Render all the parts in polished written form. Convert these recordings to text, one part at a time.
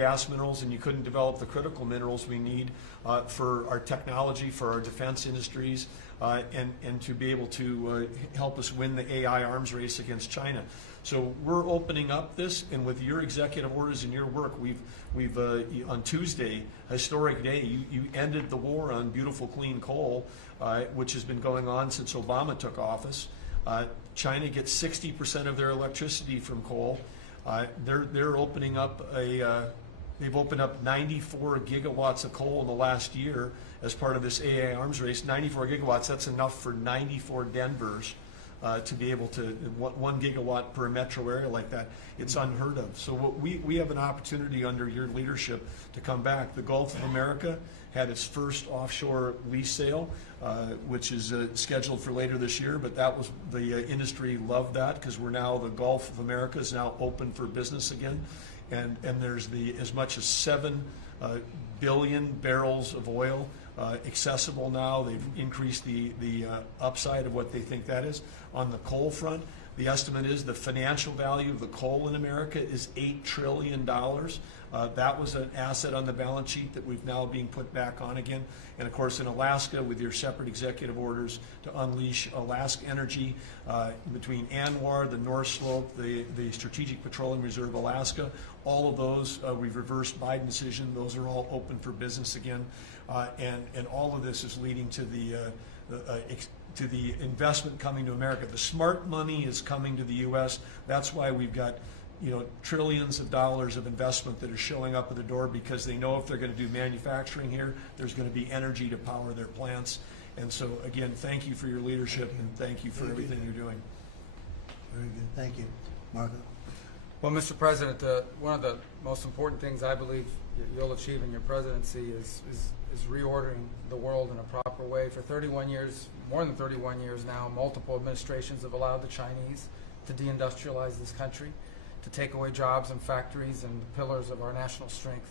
gas minerals, and you couldn't develop the critical minerals we need for our technology, for our defense industries, and to be able to help us win the AI arms race against China. So we're opening up this, and with your executive orders and your work, we've on Tuesday, historic day, you ended the war on beautiful clean coal, which has been going on since Obama took office. China gets 60% of their electricity from coal. They're opening up they've opened up 94 gigawatts of coal in the last year as part of this AI arms race. 94 gigawatts, that's enough for 94 Denvers to be able to, 1 gigawatt per metro area like that. It's unheard of. So we have an opportunity under your leadership to come back. The Gulf of America had its first offshore lease sale, which is scheduled for later this year, but that was, the industry loved that because we're now, the Gulf of America is now open for business again. And there's as much as 7 billion barrels of oil accessible now. They've increased the upside of what they think that is. On the coal front, the estimate is the financial value of the coal in America is $8 trillion. That was an asset on the balance sheet that we've now being put back on again. And of course in Alaska, with your separate executive orders to unleash Alaska energy between ANWR, the North Slope, the Strategic Petroleum Reserve Alaska, all of those we've reversed Biden decision. Those are all open for business again. And all of this is leading to the investment coming to America. The smart money is coming to the U.S. That's why we've got trillions of dollars of investment that are showing up at the door, because they know if they're going to do manufacturing here, there's going to be energy to power their plants. And so again, thank you for your leadership and thank you for everything you're doing. Very good. Thank you. Marco? Well, Mr. President, one of the most important things I believe you'll achieve in your presidency is reordering the world in a proper way. For 31 years, more than 31 years now, multiple administrations have allowed the Chinese to deindustrialize this country, to take away jobs and factories and the pillars of our national strength.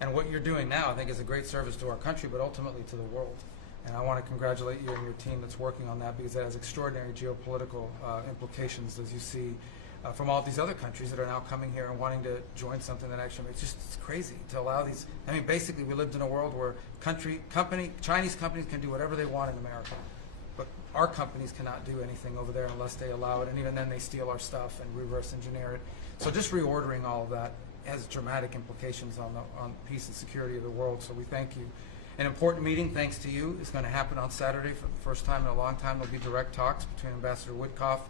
And what you're doing now, I think, is a great service to our country, but ultimately to the world. And I want to congratulate you and your team that's working on that, because it has extraordinary geopolitical implications, as you see from all these other countries that are now coming here and wanting to join something that actually makes it's crazy to allow these. I mean, basically, we lived in a world where Chinese companies can do whatever they want in America, but our companies cannot do anything over there unless they allow it, and even then they steal our stuff and reverse engineer it. So just reordering all of that has dramatic implications on peace and security of the world. So we thank you. An important meeting, thanks to you, is going to happen on Saturday for the first time in a long time. There'll be direct talks between Ambassador Witkoff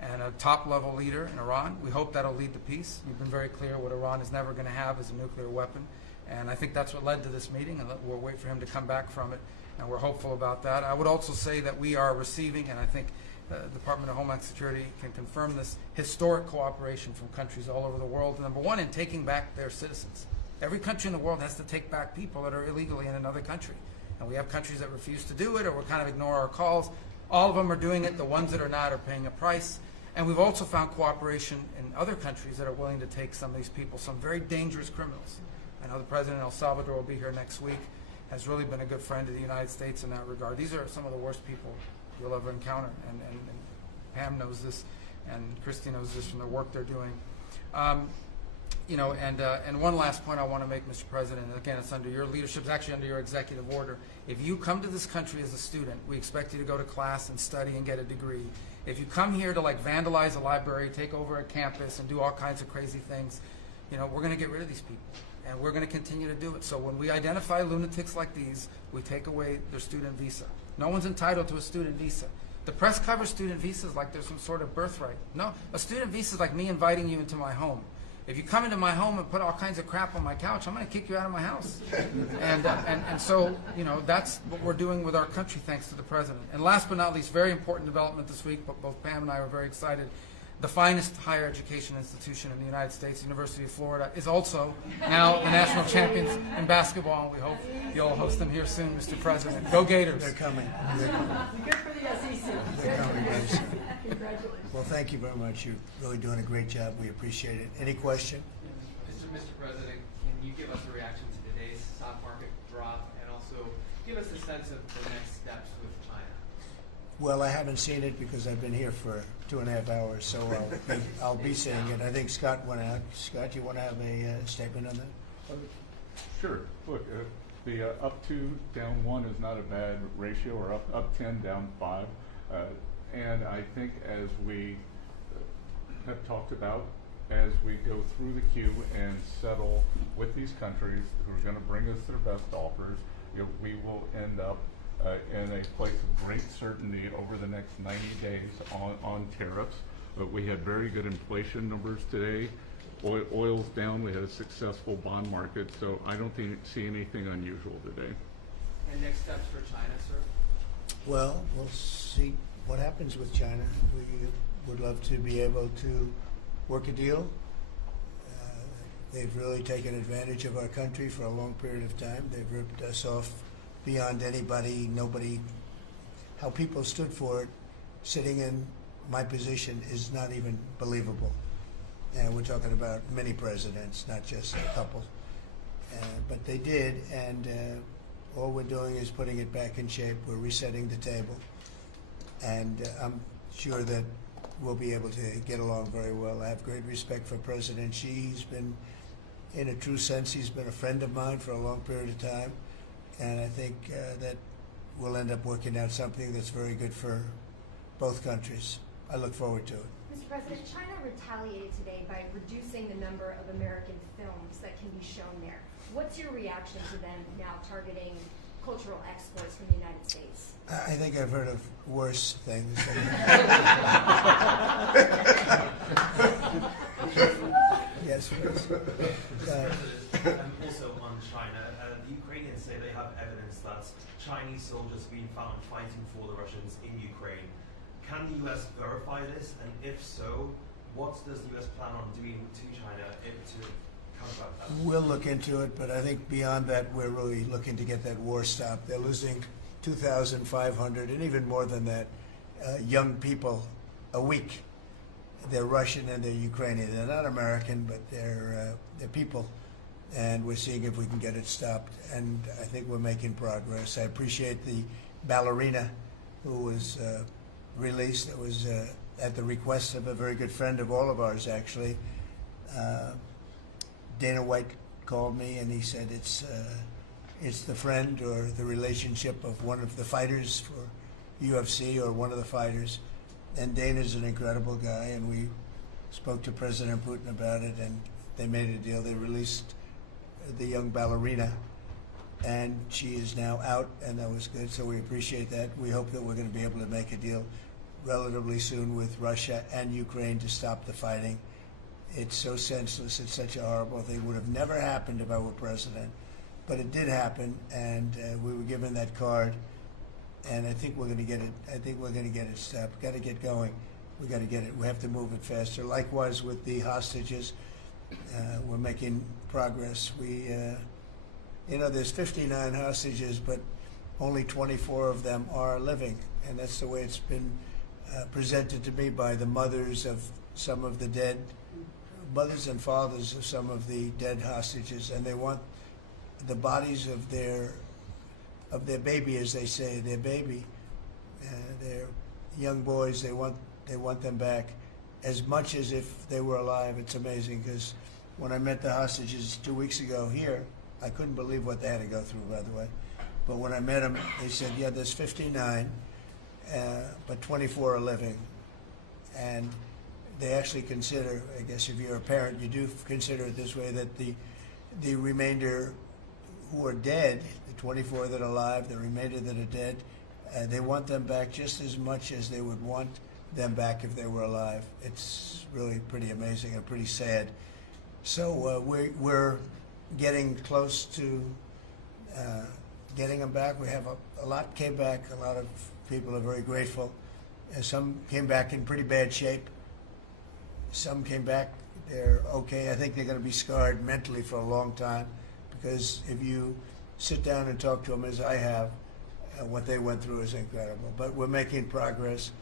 and a top-level leader in Iran. We hope that'll lead to peace. You've been very clear what Iran is never going to have is a nuclear weapon, and I think that's what led to this meeting, and we'll wait for him to come back from it, and we're hopeful about that. I would also say that we are receiving, and I think the Department of Homeland Security can confirm this, historic cooperation from countries all over the world. Number one, in taking back their citizens. Every country in the world has to take back people that are illegally in another country, and we have countries that refuse to do it or will kind of ignore our calls. All of them are doing it. The ones that are not are paying a price. And we've also found cooperation in other countries that are willing to take some of these people, some very dangerous criminals. I know the President of El Salvador will be here next week, has really been a good friend of the United States in that regard. These are some of the worst people you'll ever encounter, and Pam knows this, and Christy knows this from the work they're doing. And one last point I want to make, Mr. President, and again, it's under your leadership, it's actually under your executive order. If you come to this country as a student, we expect you to go to class and study and get a degree. If you come here to vandalize a library, take over a campus, and do all kinds of crazy things, we're going to get rid of these people, and we're going to continue to do it. So when we identify lunatics like these, we take away their student visa. No one's entitled to a student visa. The press covers student visas like there's some sort of birthright. No, a student visa is like me inviting you into my home. If you come into my home and put all kinds of crap on my couch, I'm going to kick you out of my house. And so, that's what we're doing with our country, thanks to the President. And last but not least, very important development this week, but both Pam and I are very excited. The finest higher education institution in the United States, University of Florida, is also now the national champions in basketball, and we hope you'll host them here soon, Mr. President. Go Gators. They're coming. Good for the SEC. They're coming, guys. Congratulations. Well, thank you very much. You're really doing a great job. We appreciate it. Any question? Mr. President, can you give us a reaction to today's stock market drop, and also give us a sense of the next steps with China? Well, I haven't seen it because I've been here for 2.5 hours, so I'll be seeing it. I think Scott went out. Scott, you want to have a statement on that? Sure. Look, the up 2, down 1 is not a bad ratio, or up 10, down 5. And I think as we have talked about, as we go through the queue and settle with these countries who are going to bring us their best offers, we will end up in a place of great certainty over the next 90 days on tariffs. But we had very good inflation numbers today. Oil's down. We had a successful bond market, so I don't see anything unusual today. And next steps for China, sir? Well, we'll see what happens with China. We would love to be able to work a deal. They've really taken advantage of our country for a long period of time. They've ripped us off beyond nobody. How people stood for it, sitting in my position, is not even believable. And we're talking about many presidents, not just a couple. But they did, and all we're doing is putting it back in shape. We're resetting the table. And I'm sure that we'll be able to get along very well. I have great respect for President Xi. He's been, in a true sense, he's been a friend of mine for a long period of time. And I think that we'll end up working out something that's very good for both countries. I look forward to it. Mr. President, China retaliated today by reducing the number of American films that can be shown there. What's your reaction to them now targeting cultural exports from the United States? I think I've heard of worse things. Yes, please. Also on China, the Ukrainians say they have evidence that Chinese soldiers have been found fighting for the Russians in Ukraine. Can the U.S. verify this? And if so, what does the U.S. plan on doing to China to combat that? We'll look into it, but I think beyond that, we're really looking to get that war stopped. They're losing 2,500 and even more than that young people a week. They're Russian and they're Ukrainian. They're not American, but they're people. And we're seeing if we can get it stopped. And I think we're making progress. I appreciate the ballerina who was released. It was at the request of a very good friend of all of ours, actually. Dana White called me and he said it's the friend or the relationship of one of the fighters for UFC or one of the fighters. And Dana's an incredible guy, and we spoke to President Putin about it, and they made a deal. They released the young ballerina, and she is now out, and that was good, so we appreciate that. We hope that we're going to be able to make a deal relatively soon with Russia and Ukraine to stop the fighting. It's so senseless. It's such a horrible thing. It would have never happened if I were president, but it did happen, and we were given that card. And I think we're going to get it. I think we're going to get it stopped. Got to get going. We got to get it. We have to move it faster. Likewise with the hostages, we're making progress. There's 59 hostages, but only 24 of them are living, and that's the way it's been presented to me by the mothers of some of the dead, mothers and fathers of some of the dead hostages, and they want the bodies of their baby, as they say, their baby, their young boys. They want them back as much as if they were alive. It's amazing, because when I met the hostages 2 weeks ago here, I couldn't believe what they had to go through, by the way. But when I met them, they said, yeah, there's 59, but 24 are living. And they actually consider, I guess if you're a parent, you do consider it this way, that the remainder who are dead, the 24 that are alive, the remainder that are dead, they want them back just as much as they would want them back if they were alive. It's really pretty amazing and pretty sad. So we're getting close to getting them back. We have a lot came back. A lot of people are very grateful. Some came back in pretty bad shape. Some came back, they're okay. I think they're going to be scarred mentally for a long time, because if you sit down and talk to them, as I have, what they went through is incredible. But we're making progress.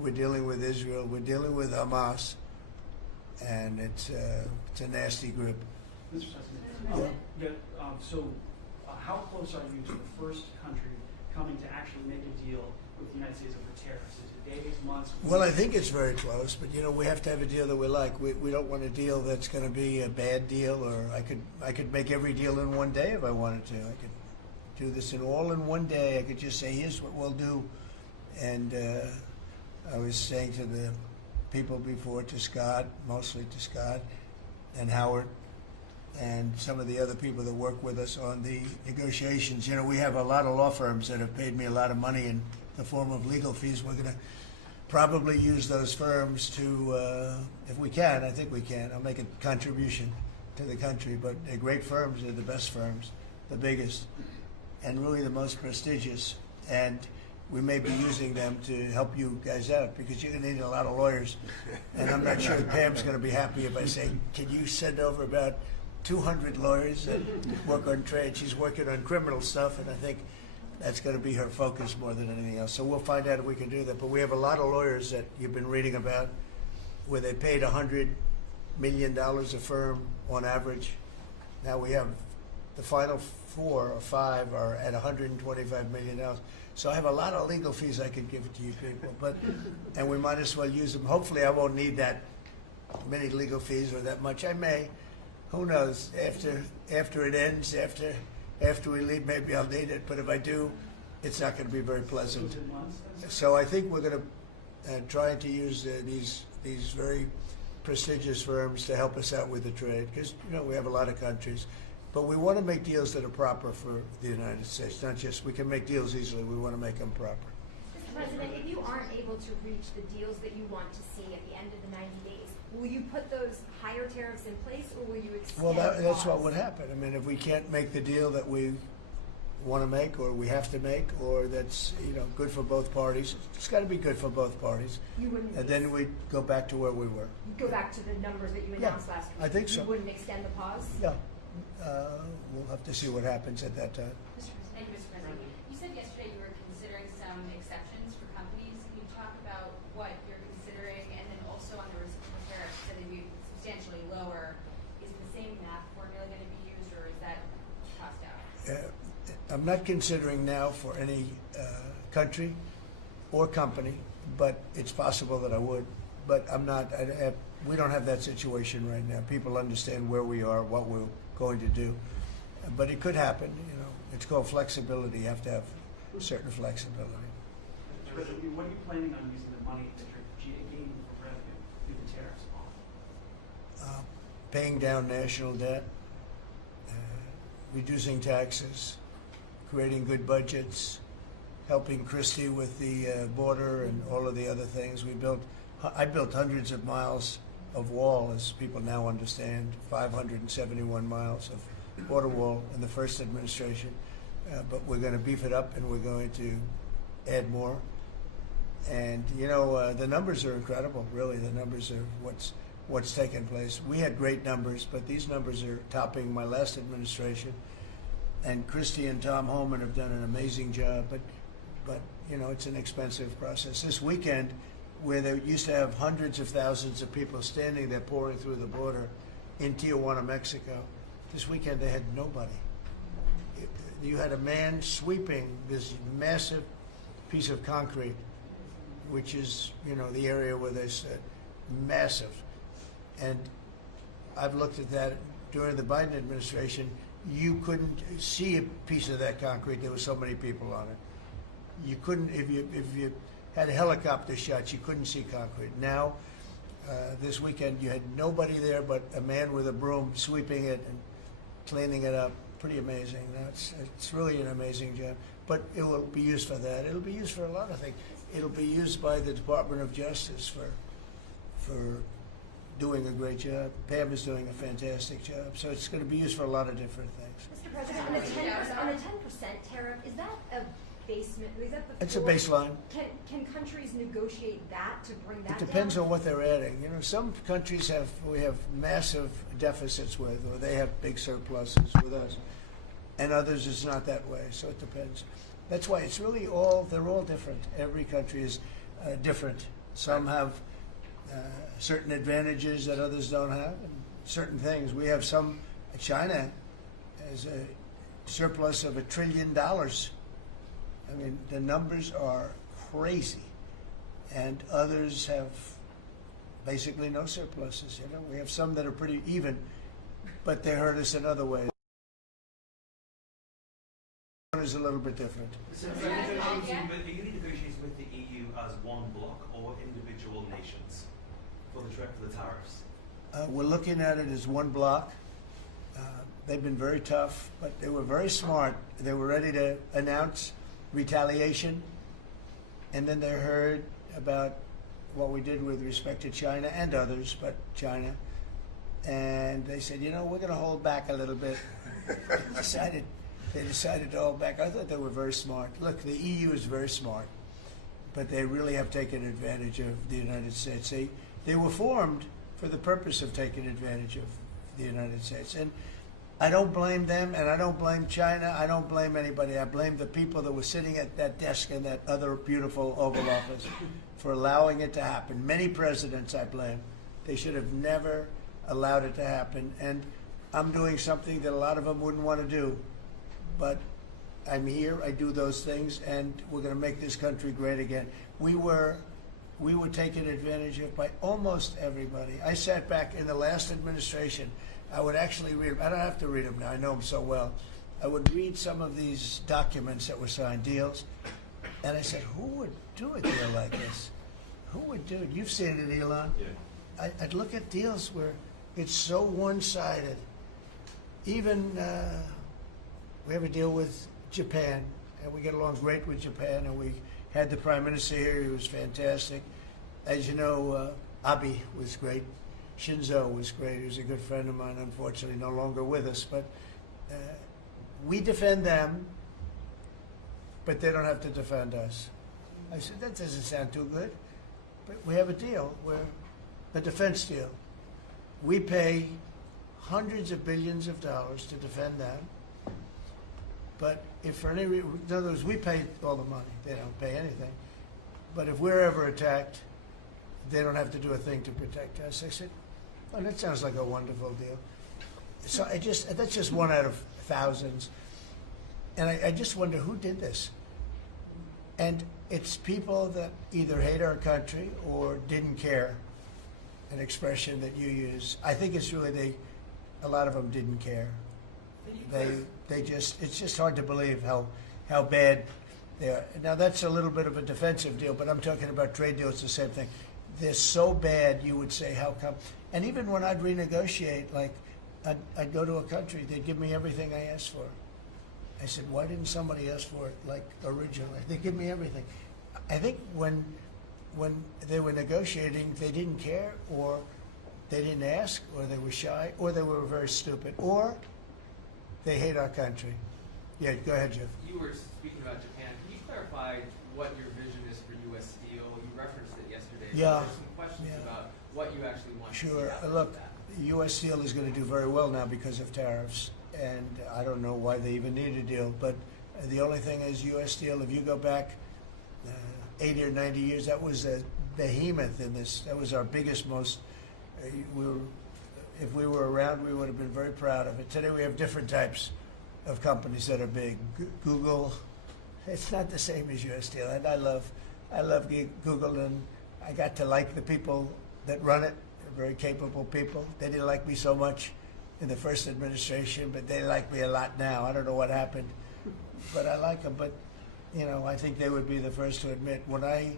We're dealing with Israel. We're dealing with Hamas, and it's a nasty group. Mr. President, how close are you to the first country coming to actually make a deal with the United States over tariffs? Is it days, months? Well, I think it's very close, but we have to have a deal that we like. We don't want a deal that's going to be a bad deal, or I could make every deal in one day if I wanted to. I could do this all in one day. I could just say, here's what we'll do. And I was saying to the people before, to Scott, mostly to Scott and Howard, and some of the other people that work with us on the negotiations. We have a lot of law firms that have paid me a lot of money in the form of legal fees. We're going to probably use those firms to, if we can, I think we can. I'll make a contribution to the country, but they're great firms. They're the best firms, the biggest, and really the most prestigious. And we may be using them to help you guys out, because you're going to need a lot of lawyers. And I'm not sure Pam's going to be happy if I say, can you send over about 200 lawyers that work on trade? She's working on criminal stuff, and I think that's going to be her focus more than anything else. So we'll find out if we can do that. But we have a lot of lawyers that you've been reading about where they paid $100 million a firm on average. Now we have the final 4 or 5 are at $125 million. So I have a lot of legal fees I could give to you people, and we might as well use them. Hopefully I won't need that many legal fees or that much. I may. Who knows? After it ends, after we leave, maybe I'll need it. But if I do, it's not going to be very pleasant. So I think we're going to try to use these very prestigious firms to help us out with the trade, because we have a lot of countries. But we want to make deals that are proper for the United States, not just we can make deals easily. We want to make them proper. Mr. President, if you aren't able to reach the deals that you want to see at the end of the 90 days, will you put those higher tariffs in place, or will you extend? Well, that's pause? what would happen. I mean, if we can't make the deal that we want to make, or we have to make, or that's good for both parties, it's got to be good for both parties. You wouldn't. And then we go back to where we were. You'd go back to the numbers that you announced last week. I think so. You wouldn't extend the pause. Yeah, we'll have to see what happens at that time. Thank you, Mr. President. You said yesterday you were considering some exceptions for companies. Can you talk about what you're considering, and then also on the reciprocal tariffs that would be substantially lower? Is the same math formula going to be used, or is that tossed out? I'm not considering now for any country or company, but it's possible that I would. But I'm not. We don't have that situation right now. People understand where we are, what we're going to do. But it could happen. It's called flexibility. You have to have certain flexibility. Mr. President, what are you planning on using the money that you're gaining for revenue through the tariffs on? Paying down national debt, reducing taxes, creating good budgets, helping Christie with the border and all of the other things. I built hundreds of miles of wall, as people now understand, 571 miles of border wall in the first administration. But we're going to beef it up, and we're going to add more. And the numbers are incredible. Really, the numbers are what's taken place. We had great numbers, but these numbers are topping my last administration. And Christie and Tom Homan have done an amazing job. But it's an expensive process. This weekend, where they used to have hundreds of thousands of people standing there pouring through the border in Tijuana, Mexico, this weekend they had nobody. You had a man sweeping this massive piece of concrete, which is, the area where they said massive. And I've looked at that during the Biden administration. You couldn't see a piece of that concrete. There were so many people on it. You couldn't, if you had helicopter shots, you couldn't see concrete. Now, this weekend, you had nobody there but a man with a broom sweeping it and cleaning it up. Pretty amazing. It's really an amazing job. But it will be used for that. It'll be used for a lot of things. It'll be used by the Department of Justice for doing a great job. Pam is doing a fantastic job. So it's going to be used for a lot of different things. Mr. President, on the 10% tariff, is that a basement? Is that the It's a floor? baseline. Can countries negotiate that to bring that It depends down? on what they're adding. Some countries we have massive deficits with, or they have big surpluses with us, and others it's not that way. So it depends. That's why it's really they're all different. Every country is different. Some have certain advantages that others don't have, and certain things. We have some. China has a surplus of $1 trillion. I mean, the numbers are crazy. And others have basically no surpluses. You know, we have some that are pretty even, but they hurt us in other ways. One is a little bit different. So are you negotiating with the EU as one bloc or individual nations for the tariffs? We're looking at it as one block. They've been very tough, but they were very smart. They were ready to announce retaliation, and then they heard about what we did with respect to China and others, but China, and they said, you know, we're going to hold back a little bit. They decided to hold back. I thought they were very smart. Look, the EU is very smart, but they really have taken advantage of the United States. They were formed for the purpose of taking advantage of the United States. And I don't blame them, and I don't blame China. I don't blame anybody. I blame the people that were sitting at that desk in that other beautiful Oval Office for allowing it to happen. Many presidents I blame. They should have never allowed it to happen. And I'm doing something that a lot of them wouldn't want to do. But I'm here, I do those things, and we're going to make this country great again. We were taken advantage of by almost everybody. I sat back in the last administration. I would actually read them. I don't have to read them now. I know them so well. I would read some of these documents that were signed, deals, and I said, who would do a deal like this? Who would do it? You've seen it, Elon. Yeah. I'd look at deals where it's so one-sided. Even we have a deal with Japan, and we get along great with Japan, and we had the Prime Minister here. He was fantastic. As you know, Abe was great. Shinzo was great. He was a good friend of mine, unfortunately no longer with us. But we defend them, but they don't have to defend us. I said, that doesn't sound too good. But we have a deal where the defense deal. We pay hundreds of billions of dollars to defend them. But if for any reason, in other words, we pay all the money. They don't pay anything. But if we're ever attacked, they don't have to do a thing to protect us. I said, oh, that sounds like a wonderful deal. So that's just one out of thousands. And I just wonder who did this. And it's people that either hate our country or didn't care, an expression that you use. I think it's really a lot of them didn't care. It's just hard to believe how bad they are. Now that's a little bit of a defensive deal, but I'm talking about trade deals, the same thing. They're so bad, you would say, how come? And even when I'd renegotiate, like I'd go to a country, they'd give me everything I asked for. I said, why didn't somebody ask for it like originally? They give me everything. I think when they were negotiating, they didn't care, or they didn't ask, or they were shy, or they were very stupid, or they hate our country. Yeah, go ahead, Jeff. You were speaking about Japan. Can you clarify what your vision is for U.S. Steel? You referenced it yesterday. Yeah. There's some questions about what you actually want to see Sure. happen Look, with that. U.S. Steel is going to do very well now because of tariffs, and I don't know why they even need a deal. But the only thing is, U.S. Steel, if you go back 80 or 90 years, that was a behemoth in this. That was our biggest, most. If we were around, we would have been very proud of it. Today we have different types of companies that are big. Google, it's not the same as U.S. Steel, and I love Google, and I got to like the people that run it. They're very capable people. They didn't like me so much in the first administration, but they like me a lot now. I don't know what happened, but I like them. But you know, I think they would be the first to admit when I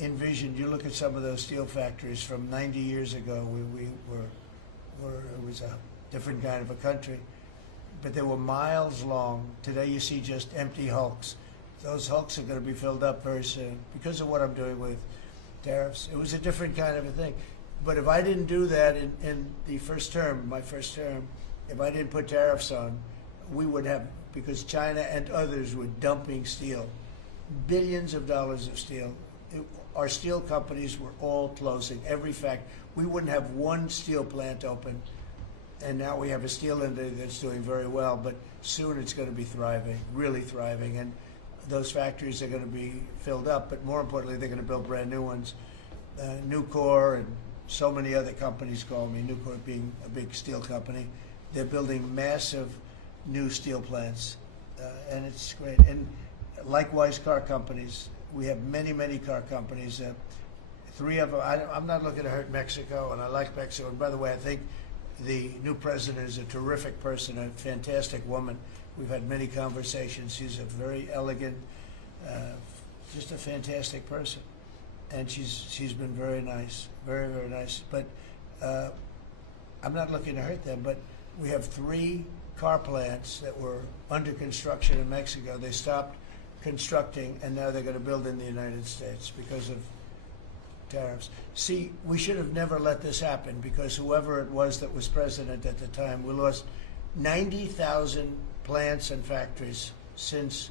envisioned. You look at some of those steel factories from 90 years ago. We were it was a different kind of a country, but they were miles long. Today you see just empty hulks. Those hulks are going to be filled up very soon because of what I'm doing with tariffs. It was a different kind of a thing. But if I didn't do that in the first term, my first term, if I didn't put tariffs on, we would have, because China and others were dumping steel, billions of dollars of steel. Our steel companies were all closing, every factory. We wouldn't have one steel plant open, and now we have a steel industry that's doing very well, but soon it's going to be thriving, really thriving, and those factories are going to be filled up, but more importantly, they're going to build brand new ones. Nucor and so many other companies call me, Nucor being a big steel company. They're building massive new steel plants, and it's great. And likewise, car companies. we have many car companies. Three of them. I'm not looking to hurt Mexico, and I like Mexico. And by the way, I think the new president is a terrific person, a fantastic woman. We've had many conversations. She's a very elegant, just a fantastic person, and she's been very nice, very nice. But I'm not looking to hurt them. But we have 3 car plants that were under construction in Mexico. They stopped constructing, and now they're going to build in the United States because of tariffs. See, we should have never let this happen, because whoever it was that was president at the time, we lost 90,000 plants and factories since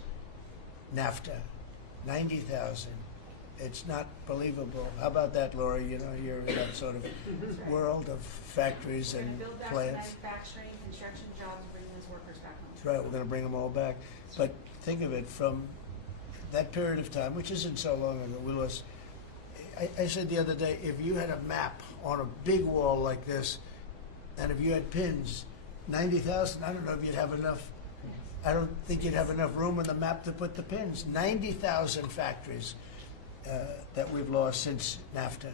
NAFTA. 90,000. It's not believable. How about that, Laura? You know, you're in that sort of world of factories We're going and to build back plants. the manufacturing, construction jobs, bring those workers back home. That's right, we're going to bring them all back. But think of it, from that period of time, which isn't so long ago, we lost. I said the other day, if you had a map on a big wall like this, and if you had pins, 90,000, I don't know if you'd have enough. I don't think you'd have enough room on the map to put the pins. 90,000 factories that we've lost since NAFTA.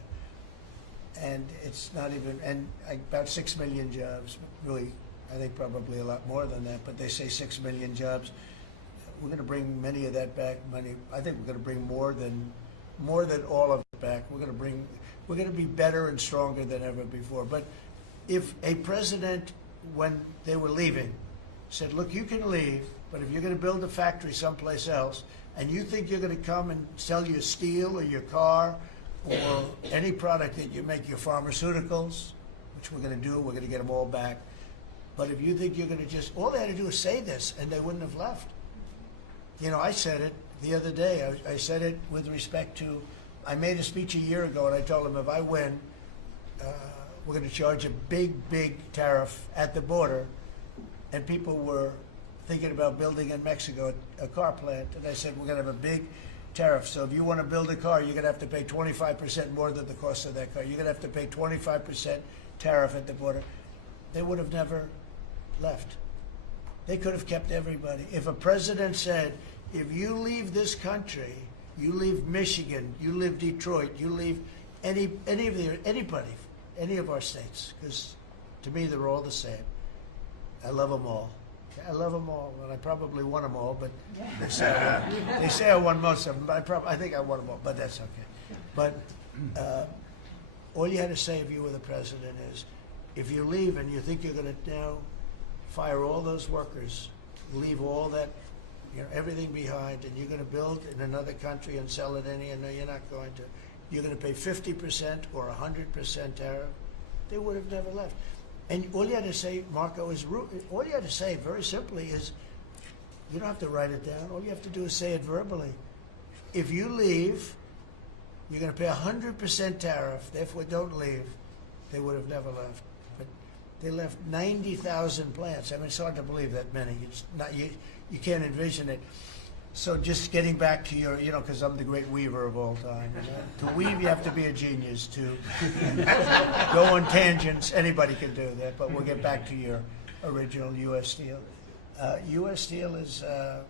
And it's not even, and about 6 million jobs. Really, I think probably a lot more than that, but they say 6 million jobs. We're going to bring many of that back. I think we're going to bring more than all of it back. We're going to be better and stronger than ever before. But if a president, when they were leaving, said, look, you can leave, but if you're going to build a factory someplace else, and you think you're going to come and sell your steel or your car or any product that you make, your pharmaceuticals, which we're going to do, we're going to get them all back. But if you think you're going to just, all they had to do is say this, and they wouldn't have left. You know, I said it the other day. I said it with respect to, I made a speech a year ago, and I told them if I win, we're going to charge a big tariff at the border. And people were thinking about building in Mexico a car plant. And I said, we're going to have a big tariff. So if you want to build a car, you're going to have to pay 25% more than the cost of that car. You're going to have to pay 25% tariff at the border. They would have never left. They could have kept everybody. If a president said, if you leave this country, you leave Michigan, you leave Detroit, you leave anybody, any of our states, because to me they're all the same. I love them all. I love them all, and I probably won them all, but they say I won most of them, but I think I won them all, but that's okay. But all you had to say if you were the president is, if you leave and you think you're going to now fire all those workers, leave all that, you know, everything behind, and you're going to build in another country and sell it any, and no, you're not going to. You're going to pay 50% or 100% tariff. They would have never left. And all you had to say, Marco, is all you had to say very simply is, you don't have to write it down. All you have to do is say it verbally. If you leave, you're going to pay 100% tariff. Therefore, don't leave. They would have never left. But they left 90,000 plants. I mean, it's hard to believe that many. It's not you can't envision it. So just getting back to your, you know, because I'm the great weaver of all time. You know? To weave, you have to be a genius. To go on tangents, anybody can do that. But we'll get back to your original U.S. Steel. U.S. Steel is a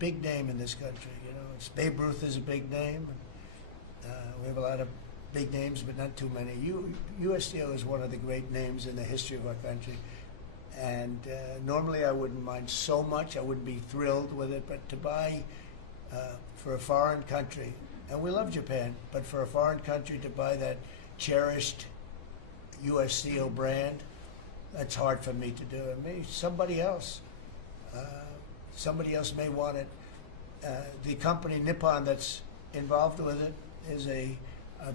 big name in this country. You know, Babe Ruth is a big name. We have a lot of big names, but not too many. U.S. Steel is one of the great names in the history of our country. And normally I wouldn't mind so much. I wouldn't be thrilled with it. But to buy for a foreign country, and we love Japan, but for a foreign country to buy that cherished U.S. Steel brand, that's hard for me to do. And maybe somebody else may want it. The company Nippon that's involved with it is a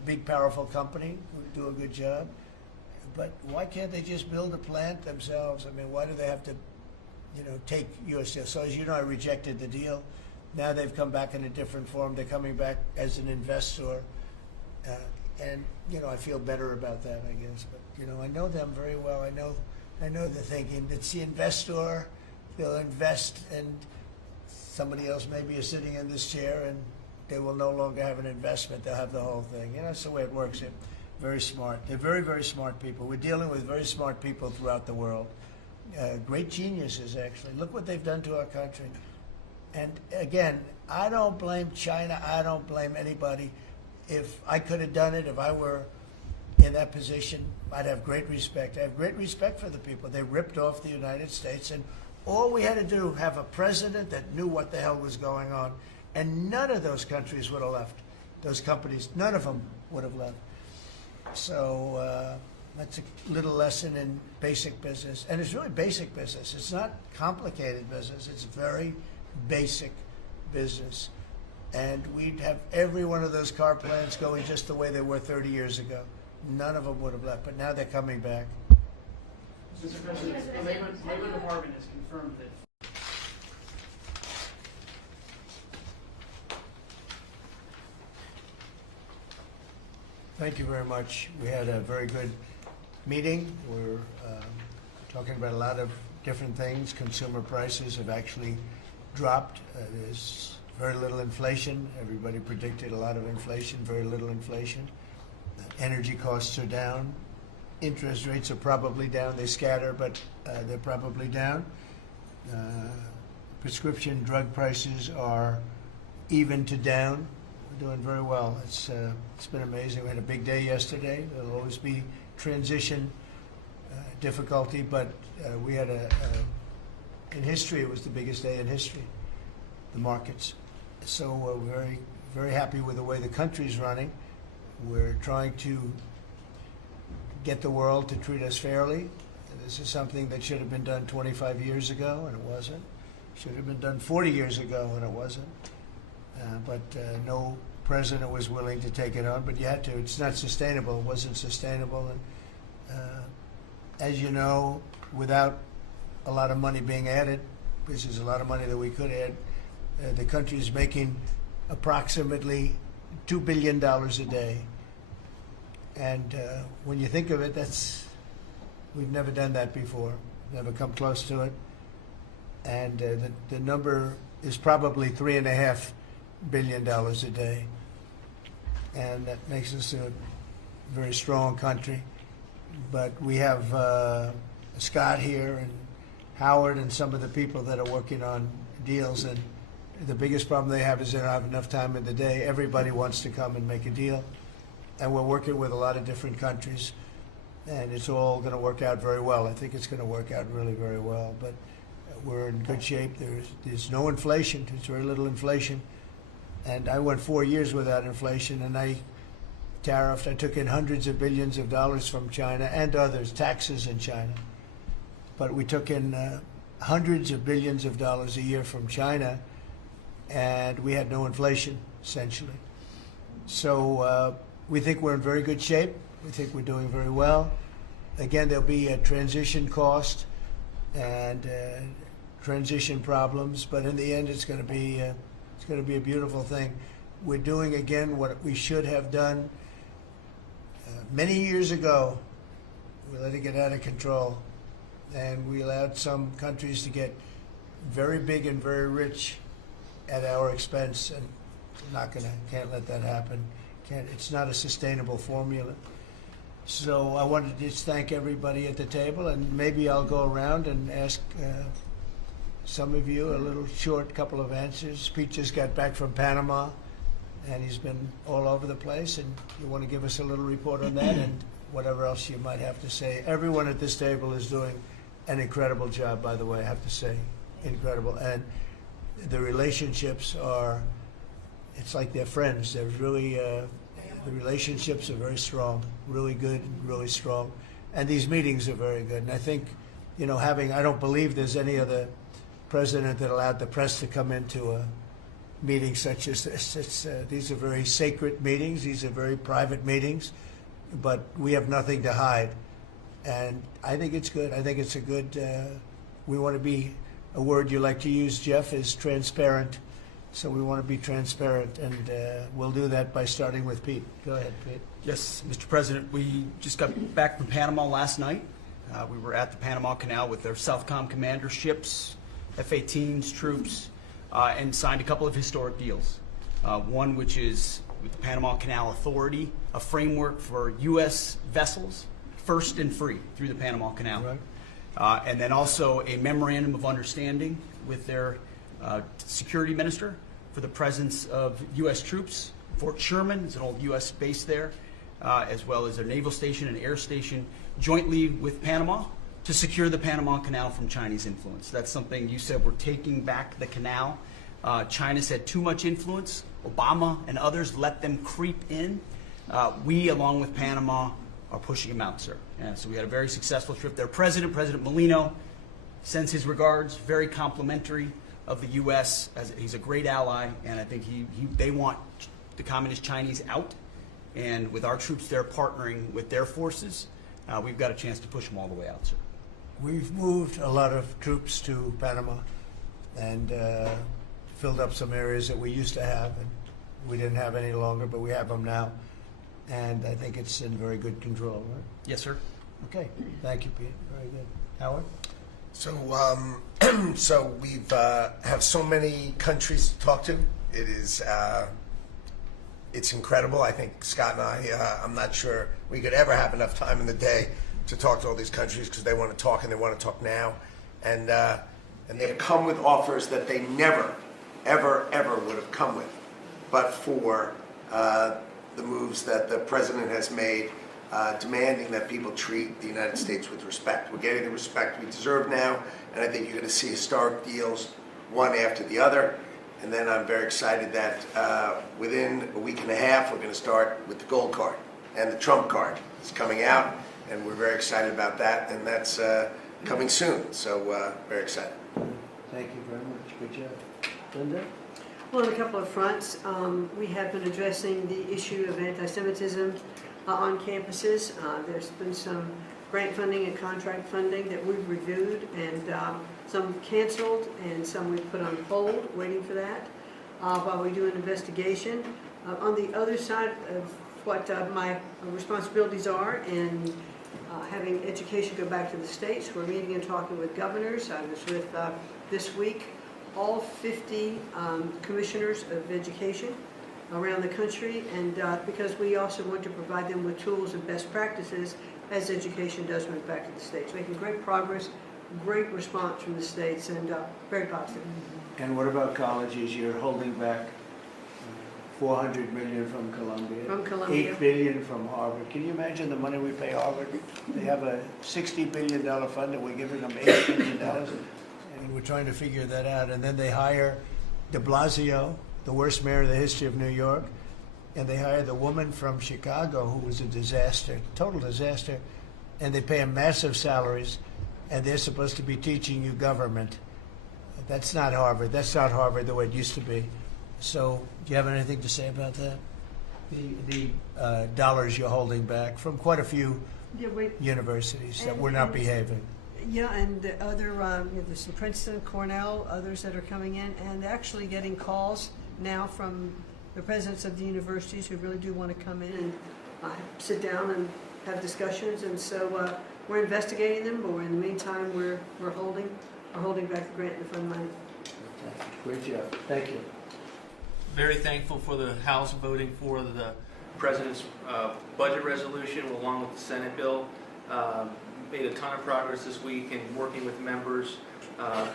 big, powerful company who do a good job. But why can't they just build a plant themselves? I mean, why do they have to, you know, take U.S. Steel? So as you know, I rejected the deal. Now they've come back in a different form. They're coming back as an investor. And, you know, I feel better about that, I guess. But, you know, I know them very well. I know the thinking. It's the investor. They'll invest, and somebody else maybe is sitting in this chair, and they will no longer have an investment. They'll have the whole thing. You know, that's the way it works. Very smart. They're very, very smart people. We're dealing with very smart people throughout the world. Great geniuses, actually. Look what they've done to our country. And again, I don't blame China. I don't blame anybody. If I could have done it, if I were in that position, I'd have great respect. I have great respect for the people. They ripped off the United States, and all we had to do, have a president that knew what the hell was going on, and none of those countries would have left. Those companies, none of them would have left. So that's a little lesson in basic business. And it's really basic business. It's not complicated business. It's very basic business. And we'd have every one of those car plants going just the way they were 30 years ago. None of them would have left, but now they're coming back. Mr. President, the Labor Department has confirmed that Thank you very much. We had a very good meeting. We're talking about a lot of different things. Consumer prices have actually dropped. There's very little inflation. Everybody predicted a lot of inflation, very little inflation. Energy costs are down. Interest rates are probably down. They scatter, but they're probably down. Prescription drug prices are even to down. We're doing very well. It's been amazing. We had a big day yesterday. There'll always be transition difficulty, but we had in history, it was the biggest day in history, the markets. So we're very, very happy with the way the country's running. We're trying to get the world to treat us fairly. This is something that should have been done 25 years ago, and it wasn't. Should have been done 40 years ago, and it wasn't. But no president was willing to take it on, but you had to. It's not sustainable. It wasn't sustainable. And as you know, without a lot of money being added, this is a lot of money that we could add, the country is making approximately $2 billion a day. And when you think of it, we've never done that before, never come close to it. And the number is probably $3.5 billion a day. And that makes us a very strong country. But we have Scott here and Howard and some of the people that are working on deals. And the biggest problem they have is they don't have enough time in the day. Everybody wants to come and make a deal. And we're working with a lot of different countries. And it's all going to work out very well. I think it's going to work out really very well. But we're in good shape. There's no inflation. There's very little inflation. And I went 4 years without inflation, and I took in hundreds of billions of dollars from China and others, taxes in China. But we took in hundreds of billions of dollars a year from China, and we had no inflation, essentially. So we think we're in very good shape. We think we're doing very well. Again, there'll be a transition cost and transition problems, but in the end, it's going to be a beautiful thing. We're doing again what we should have done many years ago. We let it get out of control, and we allowed some countries to get very big and very rich at our expense, and can't let that happen. It's not a sustainable formula. So I wanted to just thank everybody at the table, and maybe I'll go around and ask some of you a little short couple of answers. Pete just got back from Panama, and he's been all over the place, and you want to give us a little report on that and whatever else you might have to say. Everyone at this table is doing an incredible job, by the way, I have to say, incredible. And the relationships are, it's like they're friends. They're really, the relationships are very strong, really good, really strong. And these meetings are very good. And I think, I don't believe there's any other president that allowed the press to come into a meeting such as this. These are very sacred meetings. These are very private meetings, but we have nothing to hide. And I think it's good. I think it's a good, we want to be, a word you like to use, Jeff, is transparent. So we want to be transparent, and we'll do that by starting with Pete. Go ahead, Pete. Yes, Mr. President, we just got back from Panama last night. We were at the Panama Canal with their Southcom commander ships, F-18s, troops, and signed a couple of historic deals. One which is with the Panama Canal Authority, a framework for U.S. vessels, first and free through the Panama Canal. Right. And then also a memorandum of understanding with their security minister for the presence of U.S. troops. Fort Sherman is an old U.S. base there, as well as a naval station and air station, jointly with Panama to secure the Panama Canal from Chinese influence. That's something you said, we're taking back the canal. China's had too much influence. Obama and others let them creep in. We, along with Panama, are pushing them out, sir. And so we had a very successful trip there. President Molino sends his regards, very complimentary of the U.S. As he's a great ally, and I think they want the Communist Chinese out. And with our troops there partnering with their forces, we've got a chance to push them all the way out, sir. We've moved a lot of troops to Panama and filled up some areas that we used to have, and we didn't have any longer, but we have them now. And I think it's in very good control, right? Yes, sir. Okay. Thank you, Pete. Very good. Howard? So, so we've have so many countries to talk to. It is, it's incredible. I think Scott and I, I'm not sure we could ever have enough time in the day to talk to all these countries because they want to talk and they want to talk now, and they've come with offers that they never, ever, ever would have come with, but for the moves that the president has made, demanding that people treat the United States with respect. We're getting the respect we deserve now, and I think you're going to see historic deals, one after the other. And then I'm very excited that within a week and a half, we're going to start with the gold card, and the Trump card is coming out, and we're very excited about that, and that's coming soon. So very excited. Thank you very much. Good job. Linda? Well, on a couple of fronts, we have been addressing the issue of anti-Semitism on campuses. There's been some grant funding and contract funding that we've reviewed, and some canceled and some we've put on hold, waiting for that, while we do an investigation. On the other side of what my responsibilities are in having education go back to the states, we're meeting and talking with governors. I was with, this week, all 50 commissioners of education around the country, and because we also want to provide them with tools and best practices as education does move back to the states. Making great progress, great response from the states, and very positive. And what about colleges? You're holding back $400 million from Columbia. From Columbia. $8 billion from Harvard. Can you imagine the money we pay Harvard? They have a $60 billion fund and we're giving them $8 billion. And we're trying to figure that out. And then they hire de Blasio, the worst mayor in the history of New York, and they hire the woman from Chicago who was a disaster, total disaster, and they pay them massive salaries, and they're supposed to be teaching you government. That's not Harvard. That's not Harvard the way it used to be. So do you have anything to say about that? The dollars you're holding back from quite a few universities that were not behaving. Yeah, and the other, there's some Princeton, Cornell, others that are coming in, and actually getting calls now from the presidents of the universities who really do want to come in and sit down and have discussions. And so we're investigating them, but in the meantime, we're holding back the grant and the fund money. Great job. Thank you. Very thankful for the House voting for the President's budget resolution along with the Senate bill. Made a ton of progress this week in working with members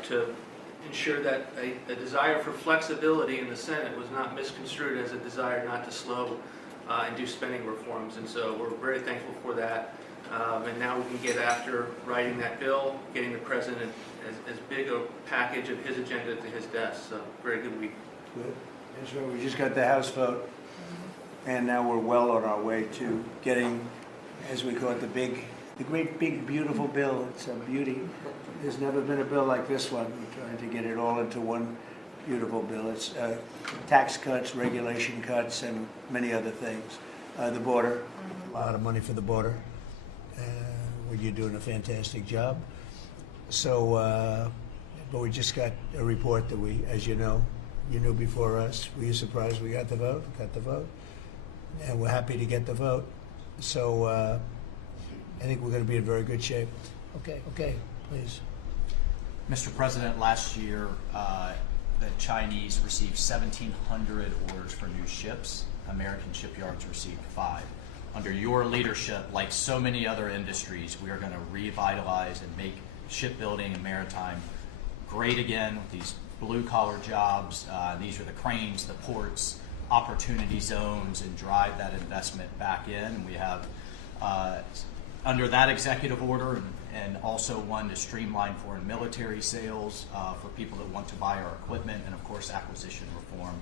to ensure that a desire for flexibility in the Senate was not misconstrued as a desire not to slow and do spending reforms. And so we're very thankful for that. And now we can get after writing that bill, getting the President as big a package of his agenda to his desk. So very good week. Good. That's right. We just got the House vote, and now we're well on our way to getting, as we call it, the great big beautiful bill. It's a beauty. There's never been a bill like this one. We're trying to get it all into one beautiful bill. It's tax cuts, regulation cuts, and many other things. The border, a lot of money for the border. Well, you're doing a fantastic job. So, but we just got a report that we, as you know, you knew before us. Were you surprised we got the vote? Got the vote, and we're happy to get the vote. So I think we're going to be in very good shape. Okay, please. Mr. President, last year the Chinese received 1,700 orders for new ships. American shipyards received 5. Under your leadership, like so many other industries, we are going to revitalize and make shipbuilding and maritime great again with these blue-collar jobs. These are the cranes, the ports, opportunity zones, and drive that investment back in. And we have, under that executive order, and also one to streamline foreign military sales for people that want to buy our equipment, and of course acquisition reform,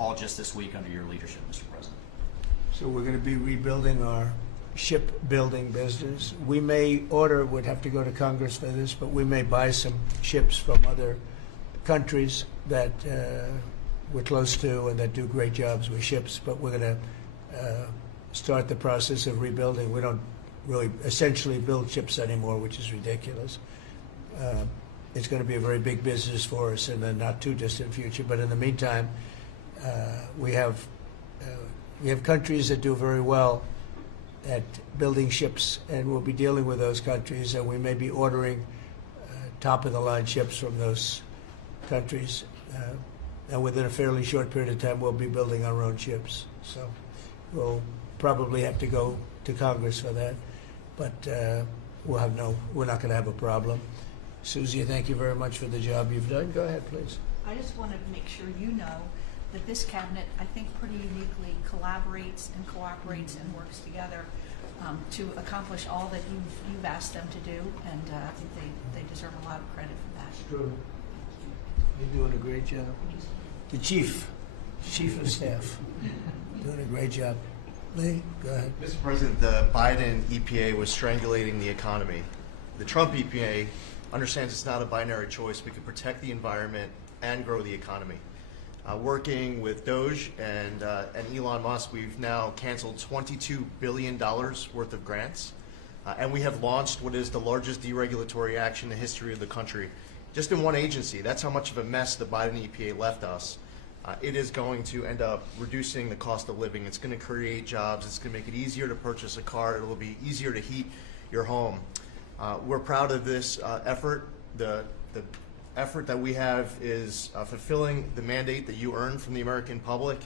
all just this week under your leadership, Mr. President. So we're going to be rebuilding our shipbuilding business. We may order, would have to go to Congress for this, but we may buy some ships from other countries that we're close to and that do great jobs with ships, but we're going to start the process of rebuilding. We don't really essentially build ships anymore, which is ridiculous. It's going to be a very big business for us in the not too distant future, but in the meantime, we have countries that do very well at building ships, and we'll be dealing with those countries, and we may be ordering top-of-the-line ships from those countries, and within a fairly short period of time, we'll be building our own ships. So we'll probably have to go to Congress for that, but we're not going to have a problem. Susie, thank you very much for the job you've done. Go ahead, please. I just wanted to make sure you know that this cabinet, I think, pretty uniquely collaborates and cooperates and works together to accomplish all that you've asked them to do, and I think they deserve a lot of credit for that. It's true. You're doing a great job. The chief of staff, doing a great job. Lee, go ahead. Mr. President, the Biden EPA was strangulating the economy. The Trump EPA understands it's not a binary choice. We can protect the environment and grow the economy. Working with Doge and Elon Musk, we've now canceled $22 billion worth of grants, and we have launched what is the largest deregulatory action in the history of the country, just in one agency. That's how much of a mess the Biden EPA left us. It is going to end up reducing the cost of living. It's going to create jobs. It's going to make it easier to purchase a car. It will be easier to heat your home. We're proud of this effort. The effort that we have is fulfilling the mandate that you earned from the American public.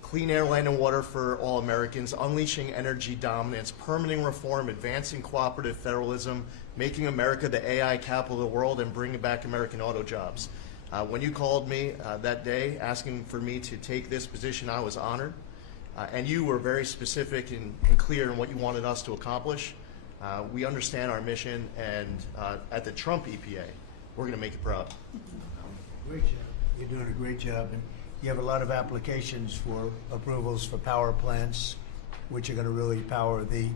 Clean air, land, and water for all Americans, unleashing energy dominance, permitting reform, advancing cooperative federalism, making America the AI capital of the world, and bringing back American auto jobs. When you called me that day asking for me to take this position, I was honored. And you were very specific and clear in what you wanted us to accomplish. We understand our mission, and at the Trump EPA, we're going to make you proud. Great job. You're doing a great job. And you have a lot of applications for approvals for power plants, which are going to really power the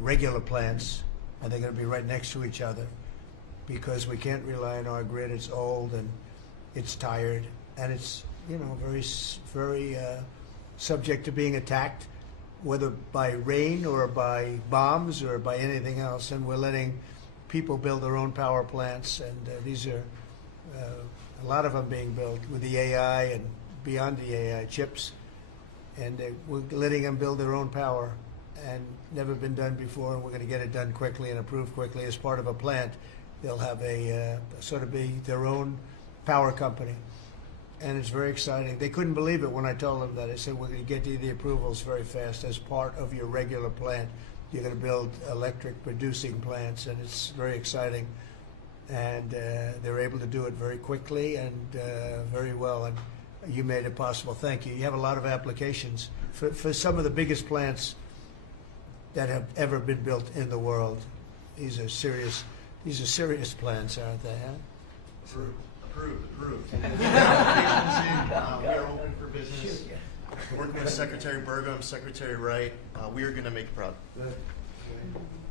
regular plants, and they're going to be right next to each other because we can't rely on our grid. It's old and it's tired, and it's very subject to being attacked, whether by rain or by bombs or by anything else. And we're letting people build their own power plants, and these are a lot of them being built with the AI and beyond the AI chips, and we're letting them build their own power, and never been done before, and we're going to get it done quickly and approved quickly as part of a plant. They'll have a sort of be their own power company, and it's very exciting. They couldn't believe it when I told them that. I said, we're going to get you the approvals very fast as part of your regular plant. You're going to build electric producing plants, and it's very exciting. And they're able to do it very quickly and very well, and you made it possible. Thank you. You have a lot of applications for some of the biggest plants that have ever been built in the world. These are serious plants, aren't they? Huh? Approved. Applications in. We are open for business. Working with Secretary Burgum, Secretary Wright, we are going to make you proud. Good.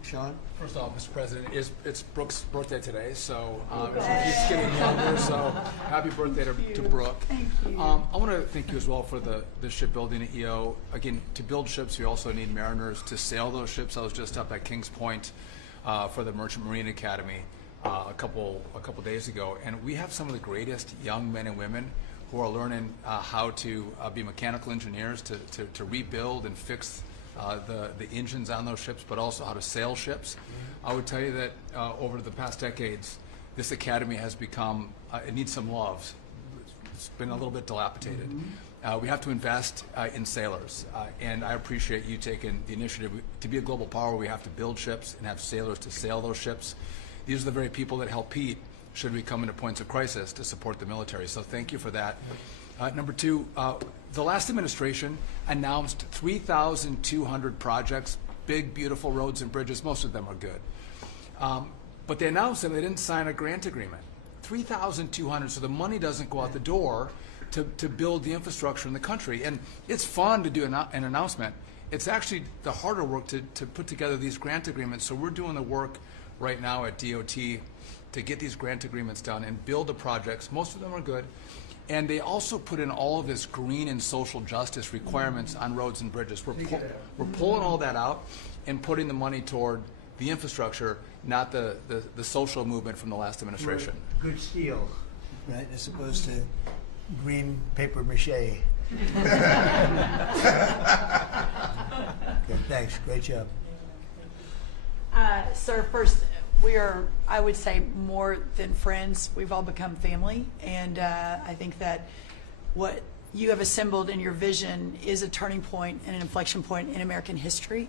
Sean? First off, Mr. President, it's Brooke's birthday today, so she's getting younger, so happy birthday to Brooke. Thank you. I want to thank you as well for the shipbuilding at EO. Again, to build ships, you also need mariners to sail those ships. I was just up at Kings Point for the Merchant Marine Academy a couple days ago, and we have some of the greatest young men and women who are learning how to be mechanical engineers, to rebuild and fix the engines on those ships, but also how to sail ships. I would tell you that over the past decades, this academy has become, it needs some love. It's been a little bit dilapidated. We have to invest in sailors, and I appreciate you taking the initiative. To be a global power, we have to build ships and have sailors to sail those ships. These are the very people that help Pete should we come into points of crisis to support the military. So thank you for that. Number two, the last administration announced 3,200 projects, big, beautiful roads and bridges. Most of them are good. But they announced them, they didn't sign a grant agreement. 3,200, so the money doesn't go out the door to build the infrastructure in the country. And it's fun to do an announcement. It's actually the harder work to put together these grant agreements. So we're doing the work right now at DOT to get these grant agreements done and build the projects. Most of them are good. And they also put in all of this green and social justice requirements on roads and bridges. We're pulling all that out and putting the money toward the infrastructure, not the social movement from the last administration. Good steel, right, as opposed to green paper mache. Okay, thanks. Great job. Sir, first, we are, I would say, more than friends. We've all become family, and I think that what you have assembled in your vision is a turning point and an inflection point in American history.